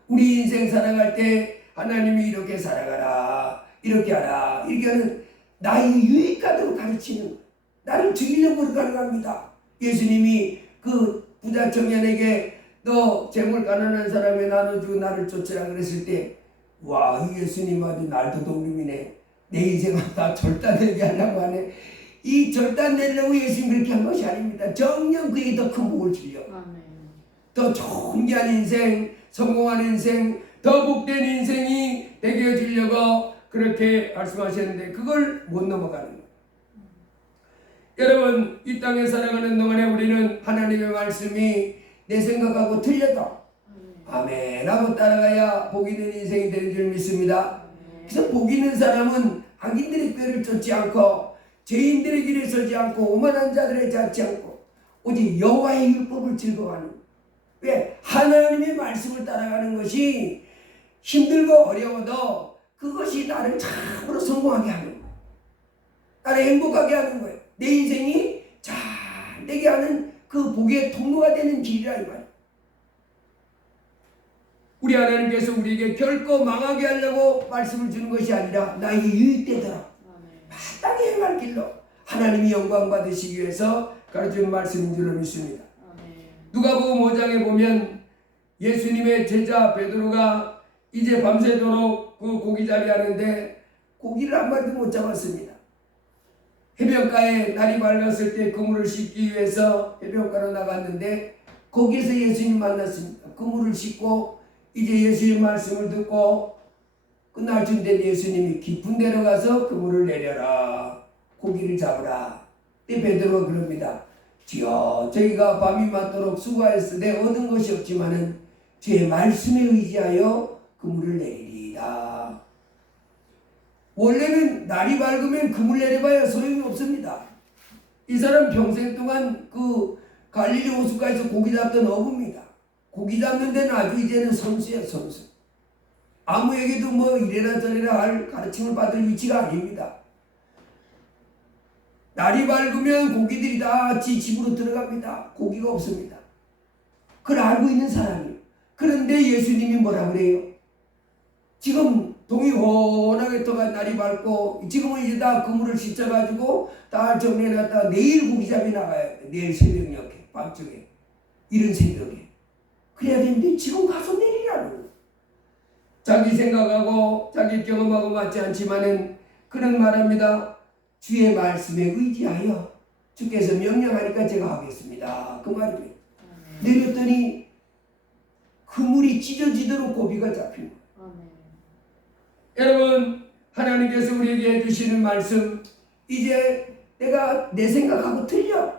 우리 인생 살아갈 때 하나님이 이렇게 살아가라 이렇게 하라 이렇게 하는 나의 유익하도록 가르치는 거예요. 나를 죽이려고 가능합니다. 예수님이 그 부자 청년에게 너 재물 가난한 사람에 나눠주고 나를 쫓으라 그랬을 때 와 이 예수님 아주 날도 독립이네. 내 인생을 다 절단내게 하려고 하네. 이 절단 내려고 예수님 그렇게 한 것이 아닙니다. 정녕 그에게 더 큰 복을 주려고 더 존귀한 인생 성공한 인생 더 복된 인생이 되게 해주려고 그렇게 말씀하셨는데 그걸 못 넘어가는 거예요. 여러분 이 땅에 살아가는 동안에 우리는 하나님의 말씀이 내 생각하고 틀려도 아멘 하고 따라가야 복 있는 인생이 되는 줄 믿습니다. 그래서 복 있는 사람은 악인들의 꾀를 쫓지 않고 죄인들의 길에 서지 않고 오만한 자들의 잡지 않고 오직 여호와의 율법을 즐거워하는 거예요. 왜? 하나님의 말씀을 따라가는 것이 힘들고 어려워도 그것이 나를 참으로 성공하게 하는 거예요. 나를 행복하게 하는 거예요. 내 인생이 잘 되게 하는 그 복의 통로가 되는 길이라 이 말이에요. 우리 하나님께서 우리에게 결코 망하게 하려고 말씀을 주는 것이 아니라 나에게 유익되도록 마땅히 행할 길로 하나님이 영광 받으시기 위해서 가르치는 말씀인 줄로 믿습니다. 누가복음 5장에 보면 예수님의 제자 베드로가 이제 밤새도록 그 고기잡이 하는데 고기를 한 마리도 못 잡았습니다. 해변가에 날이 밝았을 때 그물을 씻기 위해서 해변가로 나갔는데 거기에서 예수님 만났습니다. 그물을 씻고 이제 예수님 말씀을 듣고 끝날 쯤 된 예수님이 깊은 데로 가서 그물을 내려라 고기를 잡으라. 이 베드로가 그럽니다. 주여 저희가 밤이 맞도록 수고하였으되 얻은 것이 없지만은 주의 말씀에 의지하여 그물을 내리리이다. 원래는 날이 밝으면 그물 내려봐야 소용이 없습니다. 이 사람 평생 동안 그 갈릴리 호숫가에서 고기 잡던 어부입니다. 고기 잡는 데는 아주 이제는 선수예요, 선수. 아무에게도 뭐 이래라 저래라 할 가르침을 받을 위치가 아닙니다. 날이 밝으면 고기들이 다 집으로 들어갑니다. 고기가 없습니다. 그걸 알고 있는 사람이에요. 그런데 예수님이 뭐라 그래요? 지금 동이 훤하게 떠가 날이 밝고 지금은 이제 다 그물을 씻어가지고 다 정리해놨다가 내일 고기잡이 나가야 돼. 내일 새벽녘에 밤중에 이른 새벽에 그래야 되는데 지금 가서 내리라는 거예요. 자기 생각하고 자기 경험하고 맞지 않지만은 그는 말합니다. 주의 말씀에 의지하여 주께서 명령하니까 제가 하겠습니다. 그 말이에요. 내렸더니 그물이 찢어지도록 고비가 잡힌 거예요. 여러분 하나님께서 우리에게 해주시는 말씀 이제 내가 내 생각하고 틀려.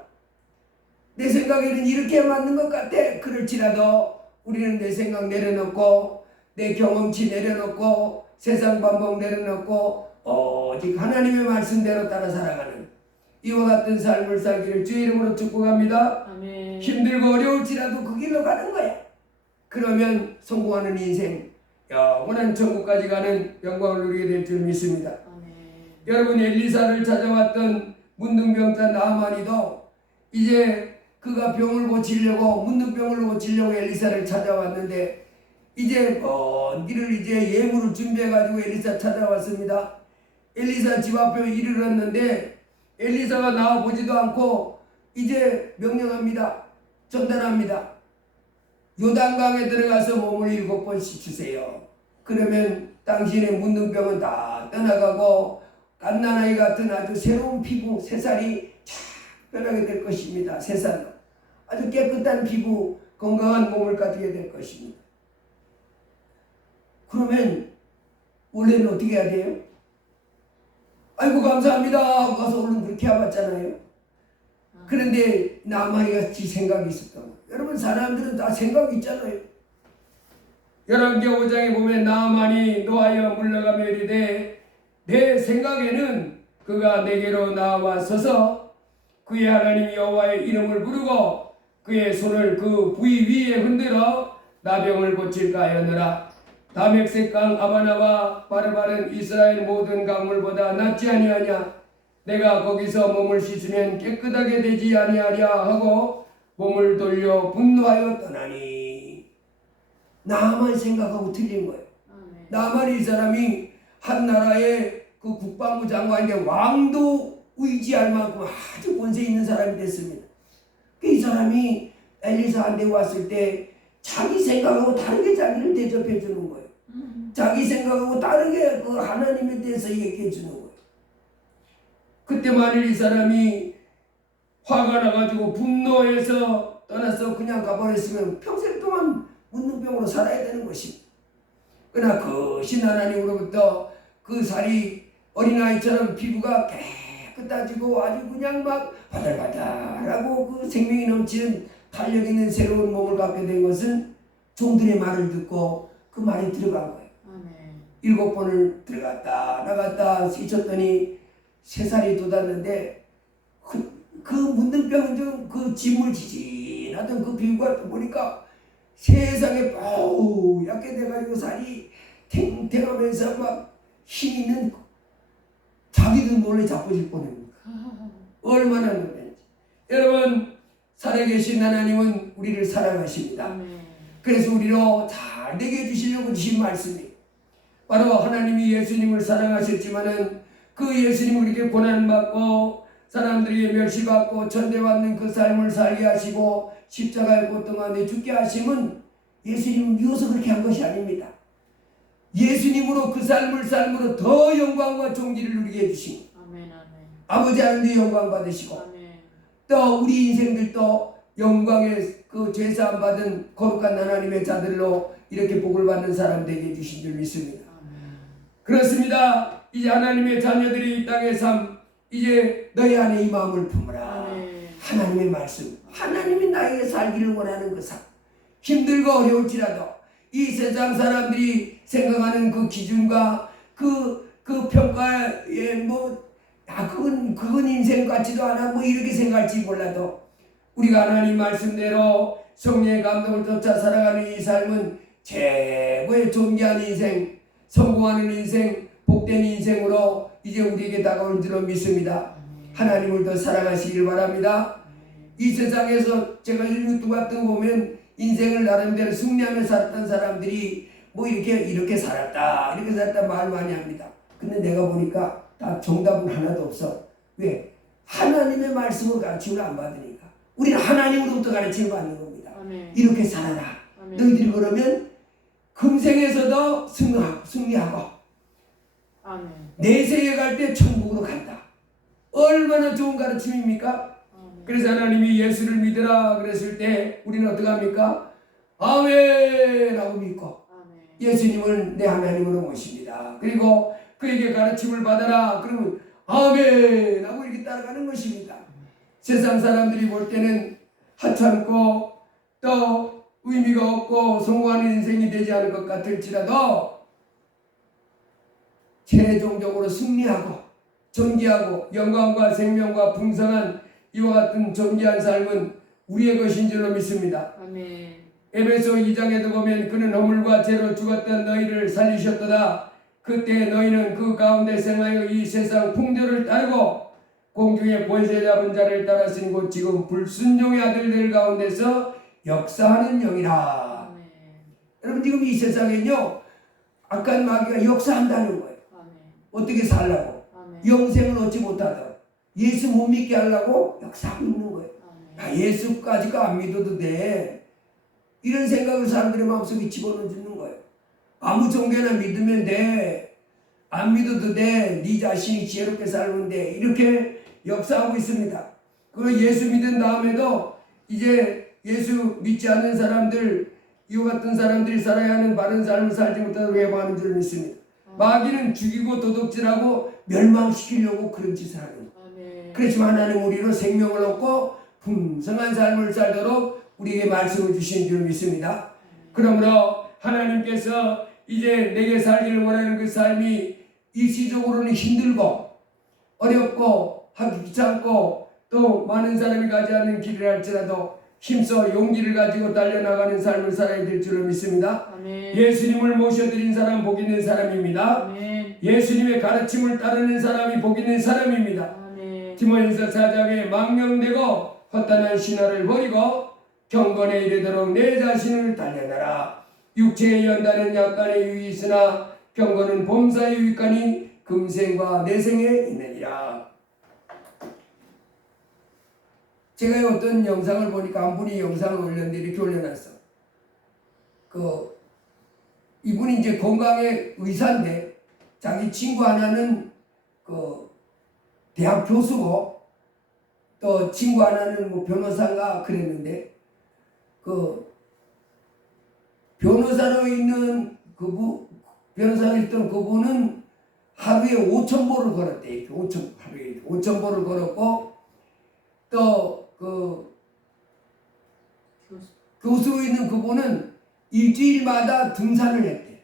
내 생각에는 이렇게 맞는 것 같아. 그럴지라도 우리는 내 생각 내려놓고 내 경험치 내려놓고 세상 반복 내려놓고 오직 하나님의 말씀대로 따라 살아가는 이와 같은 삶을 살기를 주의 이름으로 축복합니다. 아멘. 힘들고 어려울지라도 그 길로 가는 거야. 그러면 성공하는 인생 영원한 천국까지 가는 영광을 누리게 될 줄 믿습니다. 아멘. 여러분 엘리사를 찾아왔던 문둥병자 나아만이도 이제 그가 병을 고치려고 문둥병을 고치려고 엘리사를 찾아왔는데 이제 먼 길을 이제 예물을 준비해가지고 엘리사 찾아왔습니다. 엘리사 집 앞에 이르렀는데 엘리사가 나와보지도 않고 이제 명령합니다. 전달합니다. 요단강에 들어가서 몸을 7번 씻으세요. 그러면 당신의 문둥병은 다 떠나가고 갓난아이 같은 아주 새로운 피부 새살이 쫙 변하게 될 것입니다. 새살로 아주 깨끗한 피부 건강한 몸을 가지게 될 것입니다. 그러면 원래는 어떻게 해야 돼요? 아이고 감사합니다 하고 가서 얼른 그렇게 해봤잖아요. 그런데 나만이 같이 생각이 있었던 거예요. 여러분 사람들은 다 생각이 있잖아요. 열왕기 5장에 보면 나만이 노하여 물러가며 이르되 내 생각에는 그가 내게로 나와 서서 그의 하나님 여호와의 이름을 부르고 그의 손을 그 부위 위에 흔들어 나병을 고칠까 하였느라 다맥색강 아바나와 바르바른 이스라엘 모든 강물보다 낫지 아니하냐. 내가 거기서 몸을 씻으면 깨끗하게 되지 아니하랴 하고 몸을 돌려 분노하여 떠나니. 나만 생각하고 틀린 거예요. 나만 이 사람이 한 나라의 그 국방부 장관인데 왕도 의지할 만큼 아주 권세 있는 사람이 됐습니다. 이 사람이 엘리사한테 왔을 때 자기 생각하고 다르게 자기를 대접해 주는 거예요. 자기 생각하고 다르게 그 하나님에 대해서 얘기해 주는 거예요. 그때 만일 이 사람이 화가 나가지고 분노해서 떠나서 그냥 가버렸으면 평생 동안 문둥병으로 살아야 되는 것입니다. 그러나 그 신 하나님으로부터 그 살이 어린아이처럼 피부가 깨끗해지고 아주 그냥 막 바들바들하고 그 생명이 넘치는 탄력 있는 새로운 몸을 갖게 된 것은 종들의 말을 듣고 그 말이 들어간 거예요. 7번을 들어갔다 나갔다 스쳤더니 3살이 돋았는데 그 문둥병은 좀 그 지물지진하던 그 피부가 또 보니까 세상에 약게 돼가지고 살이 탱탱하면서 막 힘 있는 자기도 몰래 자빠질 뻔합니다. 얼마나 놀랐는지. 여러분 살아계신 하나님은 우리를 사랑하십니다. 그래서 우리로 잘 되게 해주시려고 주신 말씀이 바로 하나님이 예수님을 사랑하셨지만은 그 예수님 우리에게 고난받고 사람들에게 멸시받고 천대받는 그 삶을 살게 하시고 십자가의 고통 안에 죽게 하심은 예수님을 미워서 그렇게 한 것이 아닙니다. 예수님으로 그 삶을 삶으로 더 영광과 존귀를 누리게 해주신 아버지 하나님도 영광 받으시고 또 우리 인생들도 영광의 그 죄사함 받은 거룩한 하나님의 자들로 이렇게 복을 받는 사람 되게 해주신 줄 믿습니다. 그렇습니다. 이제 하나님의 자녀들이 이 땅의 삶 이제 너희 안에 이 마음을 품으라. 하나님의 말씀 하나님이 나에게 살기를 원하는 그 삶 힘들고 어려울지라도 이 세상 사람들이 생각하는 그 기준과 그 평가에 그건 인생 같지도 않아 이렇게 생각할지 몰라도 우리가 하나님 말씀대로 성령의 감동을 쫓아 살아가는 이 삶은 최고의 존귀한 인생 성공하는 인생 복된 인생으로 이제 우리에게 다가올 줄로 믿습니다. 하나님을 더 사랑하시길 바랍니다. 이 세상에서 제가 유튜브 같은 거 보면 인생을 나름대로 승리하며 살았던 사람들이 이렇게 살았다 말 많이 합니다. 근데 내가 보니까 다 정답은 하나도 없어. 왜? 하나님의 말씀을 가르침을 안 받으니까. 우리는 하나님으로부터 가르침을 받는 겁니다. 이렇게 살아라. 너희들이 그러면 금생에서도 승리하고 내세에 갈 때 천국으로 간다. 얼마나 좋은 가르침입니까? 그래서 하나님이 예수를 믿으라 그랬을 때 우리는 어떻게 합니까? 아멘 하고 믿고 예수님을 내 하나님으로 모십니다. 그리고 그에게 가르침을 받아라 그러면 아멘 하고 이렇게 따라가는 것입니다. 세상 사람들이 볼 때는 하찮고 또 의미가 없고 성공하는 인생이 되지 않을 것 같을지라도 최종적으로 승리하고 존귀하고 영광과 생명과 풍성한 이와 같은 존귀한 삶은 우리의 것인 줄로 믿습니다. 아멘. 에베소 2장에도 보면 그는 허물과 죄로 죽었던 너희를 살리셨도다. 그때 너희는 그 가운데 생하여 이 세상 풍조를 따르고 공중의 권세 잡은 자를 따랐으니 곧 지금 불순종의 아들들 가운데서 역사하는 영이라. 아멘. 여러분 지금 이 세상에는요 악한 마귀가 역사한다는 거예요. 아멘. 어떻게 살라고 아멘. 영생을 얻지 못하도록 예수 못 믿게 하려고 역사하고 있는 거예요. 아멘. 예수까지가 안 믿어도 돼. 이런 생각을 사람들의 마음속에 집어넣어주는 거예요. 아무 종교나 믿으면 돼. 안 믿어도 돼. 네 자신이 지혜롭게 살면 돼. 이렇게 역사하고 있습니다. 그리고 예수 믿은 다음에도 이제 예수 믿지 않는 사람들, 이와 같은 사람들이 살아야 하는 바른 삶을 살지 못하도록 해방하는 줄 믿습니다. 마귀는 죽이고 도둑질하고 멸망시키려고 그런 짓을 하는 거예요. 그렇지만 하나님 우리로 생명을 얻고 풍성한 삶을 살도록 우리에게 말씀을 주신 줄 믿습니다. 그러므로 하나님께서 이제 내게 살기를 원하는 그 삶이 일시적으로는 힘들고 어렵고 하기 귀찮고 또 많은 사람이 가지 않는 길을 할지라도 힘써 용기를 가지고 달려나가는 삶을 살아야 될 줄로 믿습니다. 아멘. 예수님을 모셔드린 사람 복 있는 사람입니다. 아멘. 예수님의 가르침을 따르는 사람이 복 있는 사람입니다. 아멘. 디모데전서 4장에 망령되고 헛단한 신화를 버리고 경건에 이르도록 내 자신을 단련하라. 육체의 연단은 약간의 유익이 있으나 경건은 범사의 유익하니 금생과 내생에 있느니라. 제가 어떤 영상을 보니까 한 분이 영상을 올렸는데 이렇게 올려놨어. 이분이 이제 건강의 의사인데 자기 친구 하나는 대학 교수고 또 친구 하나는 뭐 변호사인가 그랬는데 변호사로 있는 변호사로 있던 그분은 하루에 5,000보를 걸었대. 하루에 5,000보를 걸었고 또 교수로 있는 그분은 일주일마다 등산을 했대.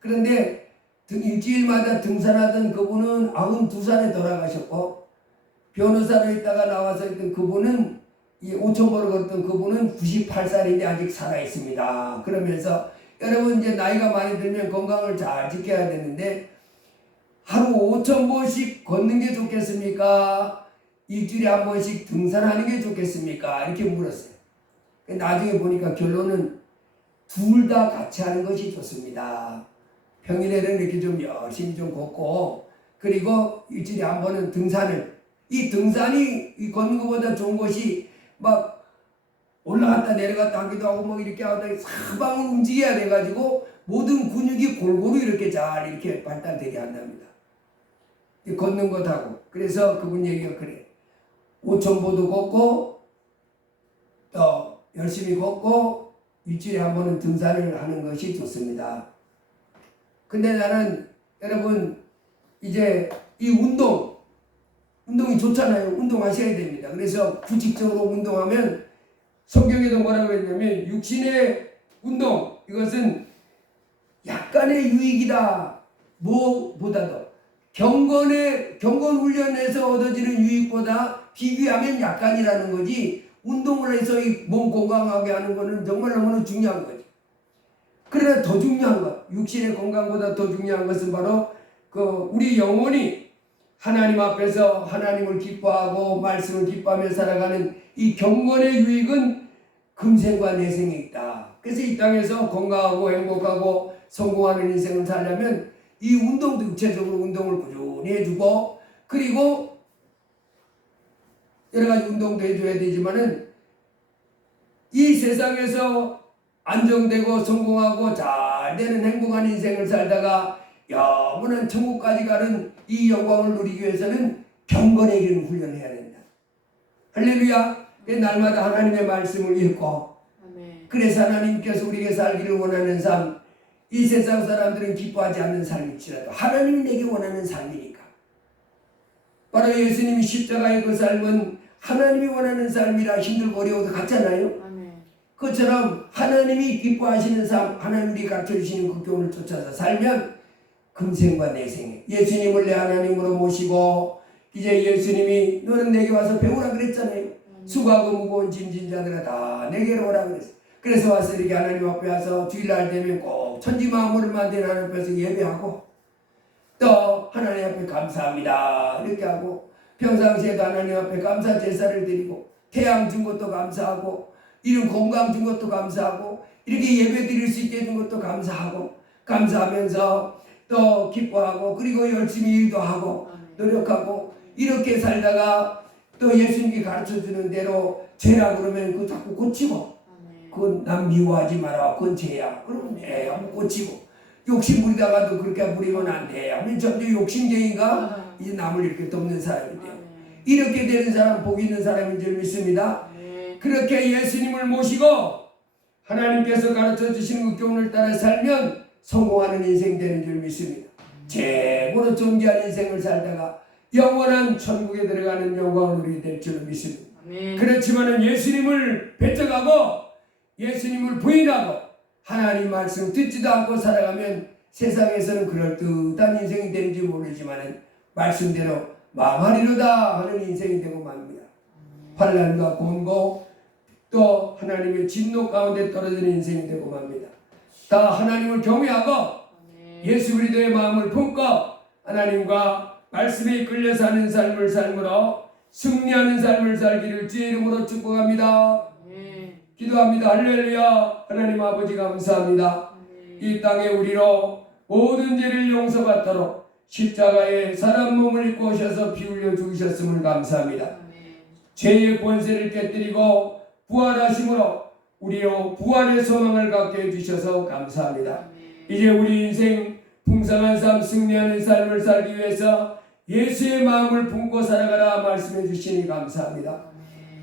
그런데 일주일마다 등산하던 그분은 92살에 돌아가셨고 변호사로 있다가 나와서 있던 그분은 이 5,000보를 걸었던 그분은 98살인데 아직 살아 있습니다. 그러면서 여러분 이제 나이가 많이 들면 건강을 잘 지켜야 되는데 하루 5,000보씩 걷는 게 좋겠습니까? 일주일에 한 번씩 등산하는 게 좋겠습니까? 이렇게 물었어요. 나중에 보니까 결론은 둘 다 같이 하는 것이 좋습니다. 평일에는 이렇게 좀 열심히 좀 걷고 그리고 일주일에 한 번은 등산을 이 등산이 이 걷는 것보다 좋은 것이 막 올라갔다 내려갔다 하기도 하고 막 이렇게 하다 사방을 움직여야 돼가지고 모든 근육이 골고루 이렇게 잘 이렇게 발달되게 한답니다. 걷는 것하고 그래서 그분 얘기가 그래. 5,000보도 걷고 또 열심히 걷고 일주일에 한 번은 등산을 하는 것이 좋습니다. 근데 나는 여러분 이제 이 운동이 좋잖아요. 운동하셔야 됩니다. 그래서 규칙적으로 운동하면 성경에도 뭐라고 했냐면 육신의 운동 이것은 약간의 유익이다. 뭐보다도 경건 훈련에서 얻어지는 유익보다 비교하면 약간이라는 거지 운동을 해서 이 몸 건강하게 하는 거는 정말 너무나 중요한 거죠. 그러나 더 중요한 것, 육신의 건강보다 더 중요한 것은 바로 우리 영혼이 하나님 앞에서 하나님을 기뻐하고 말씀을 기뻐하며 살아가는 이 경건의 유익은 금생과 내생에 있다. 그래서 이 땅에서 건강하고 행복하고 성공하는 인생을 살려면 이 운동도 육체적으로 운동을 꾸준히 해주고 그리고 여러 가지 운동도 해줘야 되지만은 이 세상에서 안정되고 성공하고 잘 되는 행복한 인생을 살다가 영원한 천국까지 가는 이 영광을 누리기 위해서는 경건에 이르는 훈련을 해야 된다. 할렐루야. 날마다 하나님의 말씀을 읽고 그래서 하나님께서 우리에게 살기를 원하는 삶 이 세상 사람들은 기뻐하지 않는 삶일지라도 하나님이 내게 원하는 삶이니까 바로 예수님이 십자가의 그 삶은 하나님이 원하는 삶이라 힘들고 어려워도 같잖아요. 그것처럼 하나님이 기뻐하시는 삶 하나님이 가르쳐주시는 그 교훈을 쫓아서 살면 금생과 내생에 예수님을 내 하나님으로 모시고 이제 예수님이 너는 내게 와서 배우라 그랬잖아요. 수고하고 무거운 짐진 자들아 다 내게로 오라 그랬어요. 그래서 와서 이렇게 하나님 앞에 와서 주일날 되면 꼭 천지만물을 만든 하나님 앞에서 예배하고 또 하나님 앞에 감사합니다 이렇게 하고 평상시에도 하나님 앞에 감사 제사를 드리고 태양 준 것도 감사하고 이런 건강 준 것도 감사하고 이렇게 예배 드릴 수 있게 해준 것도 감사하고 감사하면서 또 기뻐하고 그리고 열심히 일도 하고 노력하고 이렇게 살다가 또 예수님이 가르쳐주는 대로 죄라 그러면 그거 자꾸 고치고 그건 남 미워하지 마라 그건 죄야 그러면 한번 고치고 욕심 부리다가도 그렇게 부리면 안 돼 하면 점점 욕심쟁이가 이제 남을 이렇게 돕는 사람이 돼요. 이렇게 되는 사람 복 있는 사람인 줄 믿습니다. 그렇게 예수님을 모시고 하나님께서 가르쳐 주시는 그 교훈을 따라 살면 성공하는 인생 되는 줄 믿습니다. 최고로 존귀한 인생을 살다가 영원한 천국에 들어가는 영광을 누리게 될 줄로 믿습니다. 그렇지만 예수님을 배척하고 예수님을 부인하고 하나님 말씀 듣지도 않고 살아가면 세상에서는 그럴듯한 인생이 되는지 모르지만 말씀대로 망하리로다 하는 인생이 되고 맙니다. 환난과 곤고 또 하나님의 진노 가운데 떨어지는 인생이 되고 맙니다. 다 하나님을 경외하고 예수 그리스도의 마음을 품고 하나님과 말씀에 끌려 사는 삶을 삶으로 승리하는 삶을 살기를 주의 이름으로 축복합니다. 기도합니다. 할렐루야. 하나님 아버지 감사합니다. 이 땅에 우리로 모든 죄를 용서받도록 십자가에 사람 몸을 입고 오셔서 피 흘려 죽으셨음을 감사합니다. 죄의 권세를 깨뜨리고 부활하심으로 우리로 부활의 소망을 갖게 해주셔서 감사합니다. 이제 우리 인생 풍성한 삶 승리하는 삶을 살기 위해서 예수의 마음을 품고 살아가라 말씀해 주시니 감사합니다.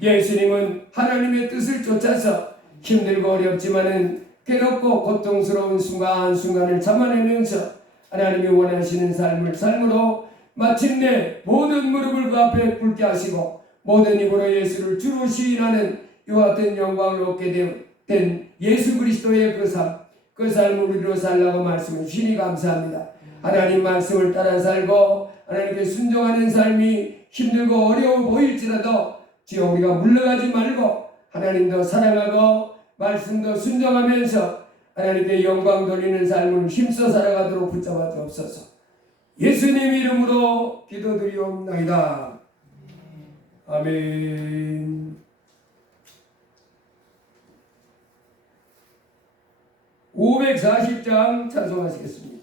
예수님은 하나님의 뜻을 쫓아서 힘들고 어렵지만은 괴롭고 고통스러운 순간순간을 참아내면서 하나님이 원하시는 삶을 삶으로 마침내 모든 무릎을 그 앞에 꿇게 하시고 모든 입으로 예수를 주로 시인하는 이와 같은 영광을 얻게 된 예수 그리스도의 그 삶을 우리로 살라고 말씀해 주시니 감사합니다. 하나님 말씀을 따라 살고 하나님께 순종하는 삶이 힘들고 어려워 보일지라도 주여 우리가 물러가지 말고 하나님도 사랑하고 말씀도 순종하면서 하나님께 영광 돌리는 삶을 힘써 살아가도록 붙잡아 주옵소서. 예수님 이름으로 기도드리옵나이다. 아멘. 540장 찬송하시겠습니다.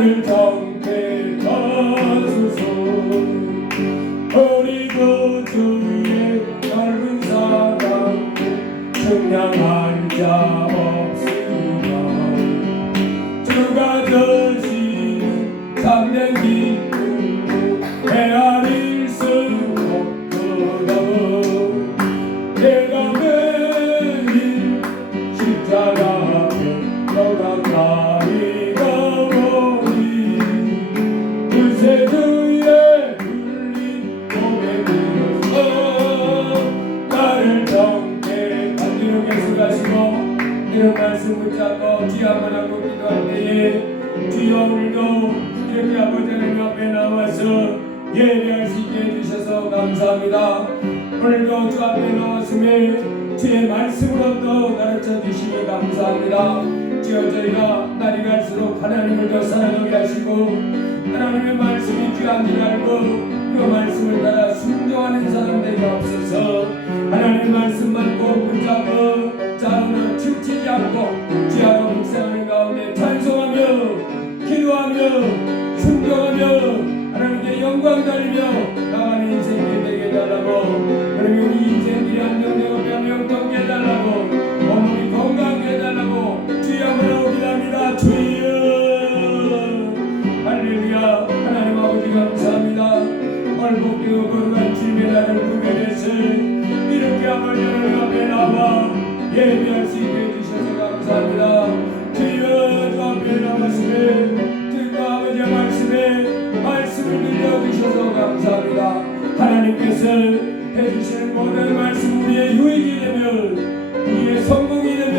나를 정케 하소서. 참된 기쁨 헤아릴 수 없거든. 내가 매일 십자가 앞에 너가 가리가 보니 그새 주의 울린 몸에 들어서 나를 정케 만드는 계속하시고 이런 말씀 붙잡고 귀 한번 하고 기도할 때에 주여 오늘도 이렇게 아버지 하나님 앞에 나와서 예배할 수 있게 해주셔서 감사합니다. 오늘도 주 앞에 나왔음에 주의 말씀으로 또 가르쳐 주시니 감사합니다. 주여 저희가 날이 갈수록 하나님을 더 사랑하게 하시고 하나님의 말씀이 귀한 줄 알고 그 말씀을 따라 순종하는 사람 되게 없어서 하나님의 말씀만 꼭 붙잡고 자로는 치우치지 않고 주야로 묵상하는 가운데 찬송하며 기도하며 순종하며 하나님께 영광 돌리며 나가는 인생이 되게 해달라고 하나님 우리 인생들이 안정되고 명령되게 해달라고 몸이 건강하게 해달라고 주여 한번 기도합니다. 주여 할렐루야. 하나님 아버지 감사합니다. 얼복되고 거룩한 주님의 나를 구별해서 이렇게 아버지 하나님 앞에 나와 예배할 수 있게 해주셔서 감사합니다. 주여 주 앞에 나왔으면 듣고 아버지의 말씀을 들려주셔서 감사합니다. 하나님께서 해주시는 모든 말씀 우리의 유익이 되면 우리의 성공이 되면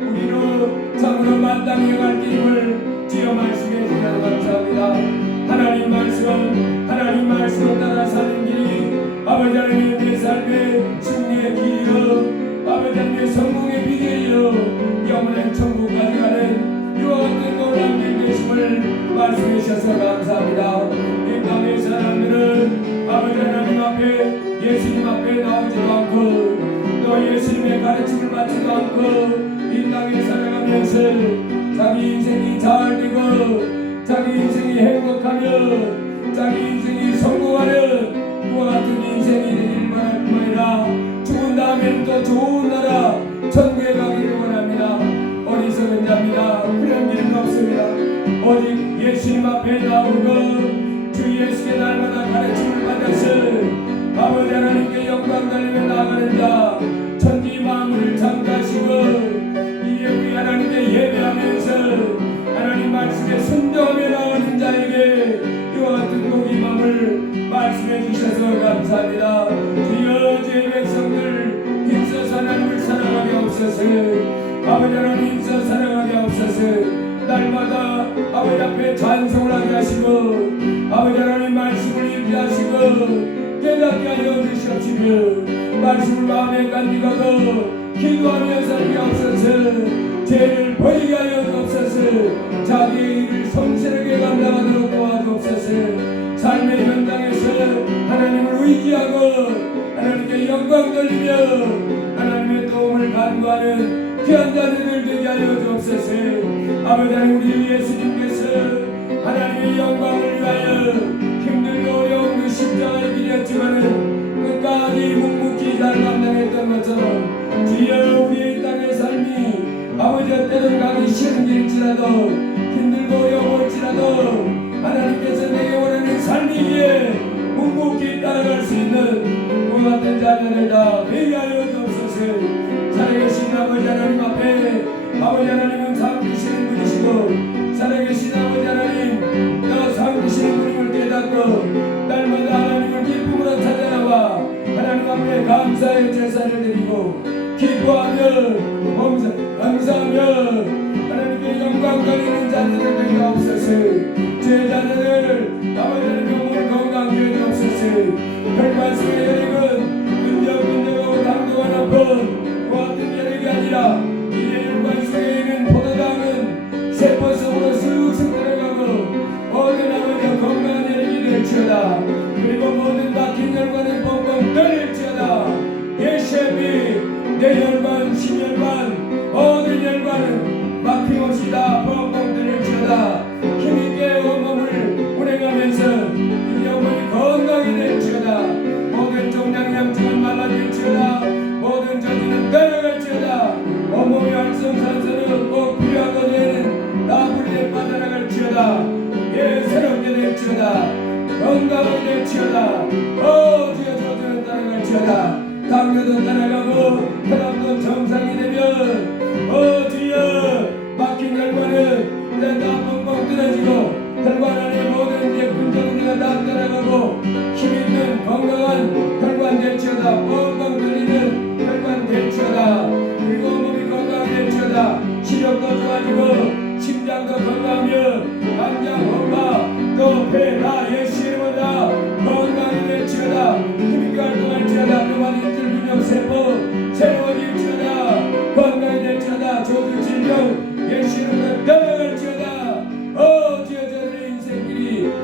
우리로 참으로 마땅히 행할 길을 주여 말씀해 주셔서 감사합니다. 하나님 말씀 따라 사는 길이 아버지 하나님의 내 삶의 승리의 길이요 아버지 하나님의 성공의 비결이요 영원한 천국까지 가는 이와 같은 놀라운 길 되심을 말씀해 주셔서 감사합니다. 이 땅의 사람들은 아버지 하나님 앞에 예수님 앞에 나오지도 않고 또 예수님의 가르침을 받지도 않고 이 땅에 살아가면서 자기 인생이 잘 되고 자기 인생이 행복하며 자기 인생이 성공하는 그와 같은 인생이 되길 바랄 뿐 아니라 죽은 다음에는 또 좋은 나라 천국에 가기를 원합니다. 어리석은 자입니다. 그런 길은 없습니다. 오직 예수님 앞에 나오고 주 예수의 날마다 가르침을 받아서 아버지 하나님께 영광 돌리며 나아가는 자 천지 만물을 창조하시고 이제 우리 하나님께 예배하면서 하나님 말씀에 순종하며 나오는 자에게 이와 같은 복이 임함을 말씀해 주셔서 감사합니다. 주여 주의 백성들 힘써 하나님을 사랑하게 없어서 아버지 하나님 힘써 사랑하게 없어서 날마다 아버지 앞에 찬송을 하게 하시고 아버지 하나님 말씀을 읽게 깨닫게 하여 주시옵시며 말씀을 마음에 간직하고 기도하며 살게 없어서 죄를 버리게 하여 주옵소서. 자기의 일을 성실하게 감당하도록 도와주옵소서. 삶의 현장에서 하나님을 의지하고 하나님께 영광 돌리며 하나님의 도움을 간구하는 귀한 자들을 되게 하여 주옵소서. 아버지 하나님 우리 예수님께서 하나님의 영광을 위하여 힘들고 어려운 그 십자가의 길이었지만은 끝까지 묵묵히 잘 감당했던 것처럼 주여 우리의 땅의 삶이 아버지 때는 가기 싫은 길일지라도 힘들고 어려울지라도 하나님께서 내게 원하는 삶이기에 묵묵히 따라갈 수 있는 그와 같은 자녀들 다 되게 하여 주옵소서. 살아계신 아버지 하나님 앞에 아버지 하나님은 살아계시는 분이시고 살아계신 아버지 하나님 또 살아계시는 분임을 깨닫고 날마다 하나님을 기쁨으로 찾아나와 하나님 앞에 감사의 제사를 드리고 기뻐하며 감사하며 하나님께 영광 돌리는 자녀들 되게 없으시 제 자녀들 아버지 하나님 몸을 건강하게 해주옵소서. 혈관성의 혈액은 끈적끈적하고 당도가 높은 그와 같은 혈액이 아니라 이제 혈관성에 있는 포도당은 세포 속으로 쑥쑥 들어가고 모든 아버지 건강한 혈액이 될지어다. 그리고 모든 막힌 혈관은 뻥뻥 뚫릴지어다. 예수의 내 혈관, 심혈관, 모든 혈관은 막힘없이 다 뻥뻥 뚫릴지어다. 힘있게 온몸을 운행하면서 영혼이 건강이 될지어다. 모든 종양염증은 말라질지어다. 모든 저주는 떠나갈지어다. 온몸의 활성산소는 꼭 필요한 곳에는 다 분리해 빠져나갈지어다. 예,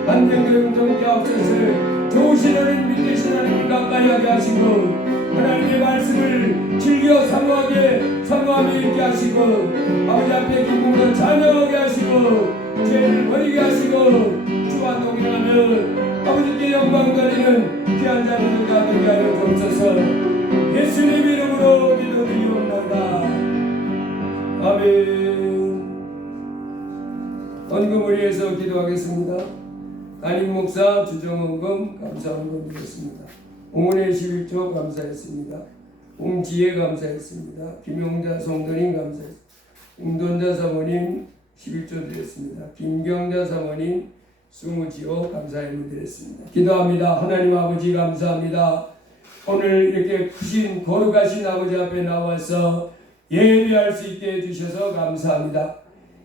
안정되게 동게 하옵소서. 좋으신 어린 믿으신 하나님을 가까이 하게 하시고 하나님의 말씀을 즐겨 사모하며 읽게 하시고 아버지 앞에 기쁨으로 찬양하게 하시고 죄를 버리게 하시고 주와 동행하며 아버지께 영광 돌리는 귀한 자녀들과 되게 하여 주옵소서. 예수님 이름으로 기도드리옵나이다. 아멘. 헌금을 위해서 기도하겠습니다. 담임 목사 주정헌금 감사헌금 드렸습니다. 옹은의 11조 감사했습니다. 옹지혜 감사했습니다. 김용자 성도님 감사했습니다. 웅돈자 사모님 11조 드렸습니다. 김경자 사모님 20지호 감사함을 드렸습니다. 기도합니다. 하나님 아버지 감사합니다. 오늘 이렇게 크신 거룩하신 아버지 앞에 나와서 예배할 수 있게 해주셔서 감사합니다.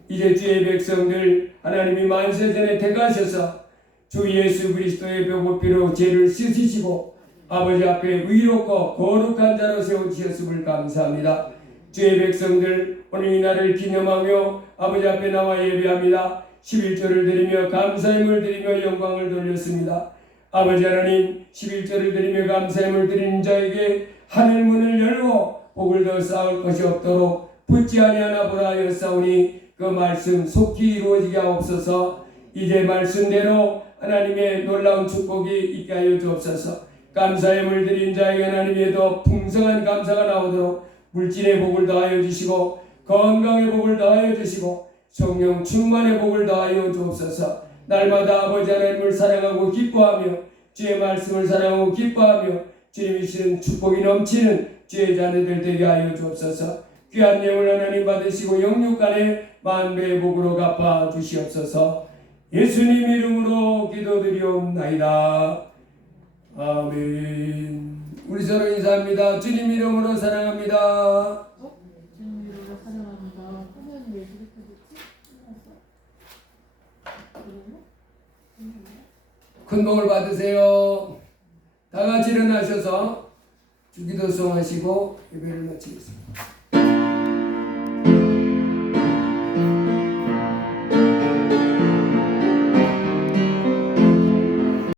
이제 주의 백성들 하나님이 만세전에 택하셔서 주 예수 그리스도의 뼈보피로 죄를 씻으시고 아버지 앞에 의롭고 거룩한 자로 세우셨음을 감사합니다. 주의 백성들 오늘 이 날을 기념하며 아버지 앞에 나와 예배합니다. 11조를 드리며 감사함을 드리며 영광을 돌렸습니다. 아버지 하나님 11조를 드리며 감사함을 드리는 자에게 하늘 문을 열고 복을 더 쌓을 것이 없도록 붙지 아니하나 보라 하였사오니 그 말씀 속히 이루어지게 하옵소서. 이제 말씀대로 하나님의 놀라운 축복이 있게 하여 주옵소서. 감사함을 드린 자에게 하나님의 더 풍성한 감사가 나오도록 물질의 복을 더하여 주시고 건강의 복을 더하여 주시고 성령 충만의 복을 더하여 주옵소서. 날마다 아버지 하나님을 사랑하고 기뻐하며 주의 말씀을 사랑하고 기뻐하며 주님이 주시는 축복이 넘치는 주의 자녀들 되게 하여 주옵소서. 귀한 예물 하나님 받으시고 영육간에 만배의 복으로 갚아 주시옵소서. 예수님 이름으로 기도드리옵나이다. 아멘. 우리 서로 인사합니다. 주님 이름으로 사랑합니다. 주님 이름으로 사랑합니다. 하나님 왜 그렇게 됐지? 큰 복을 받으세요. 다 같이 일어나셔서 주기도송 하시고 예배를 마치겠습니다.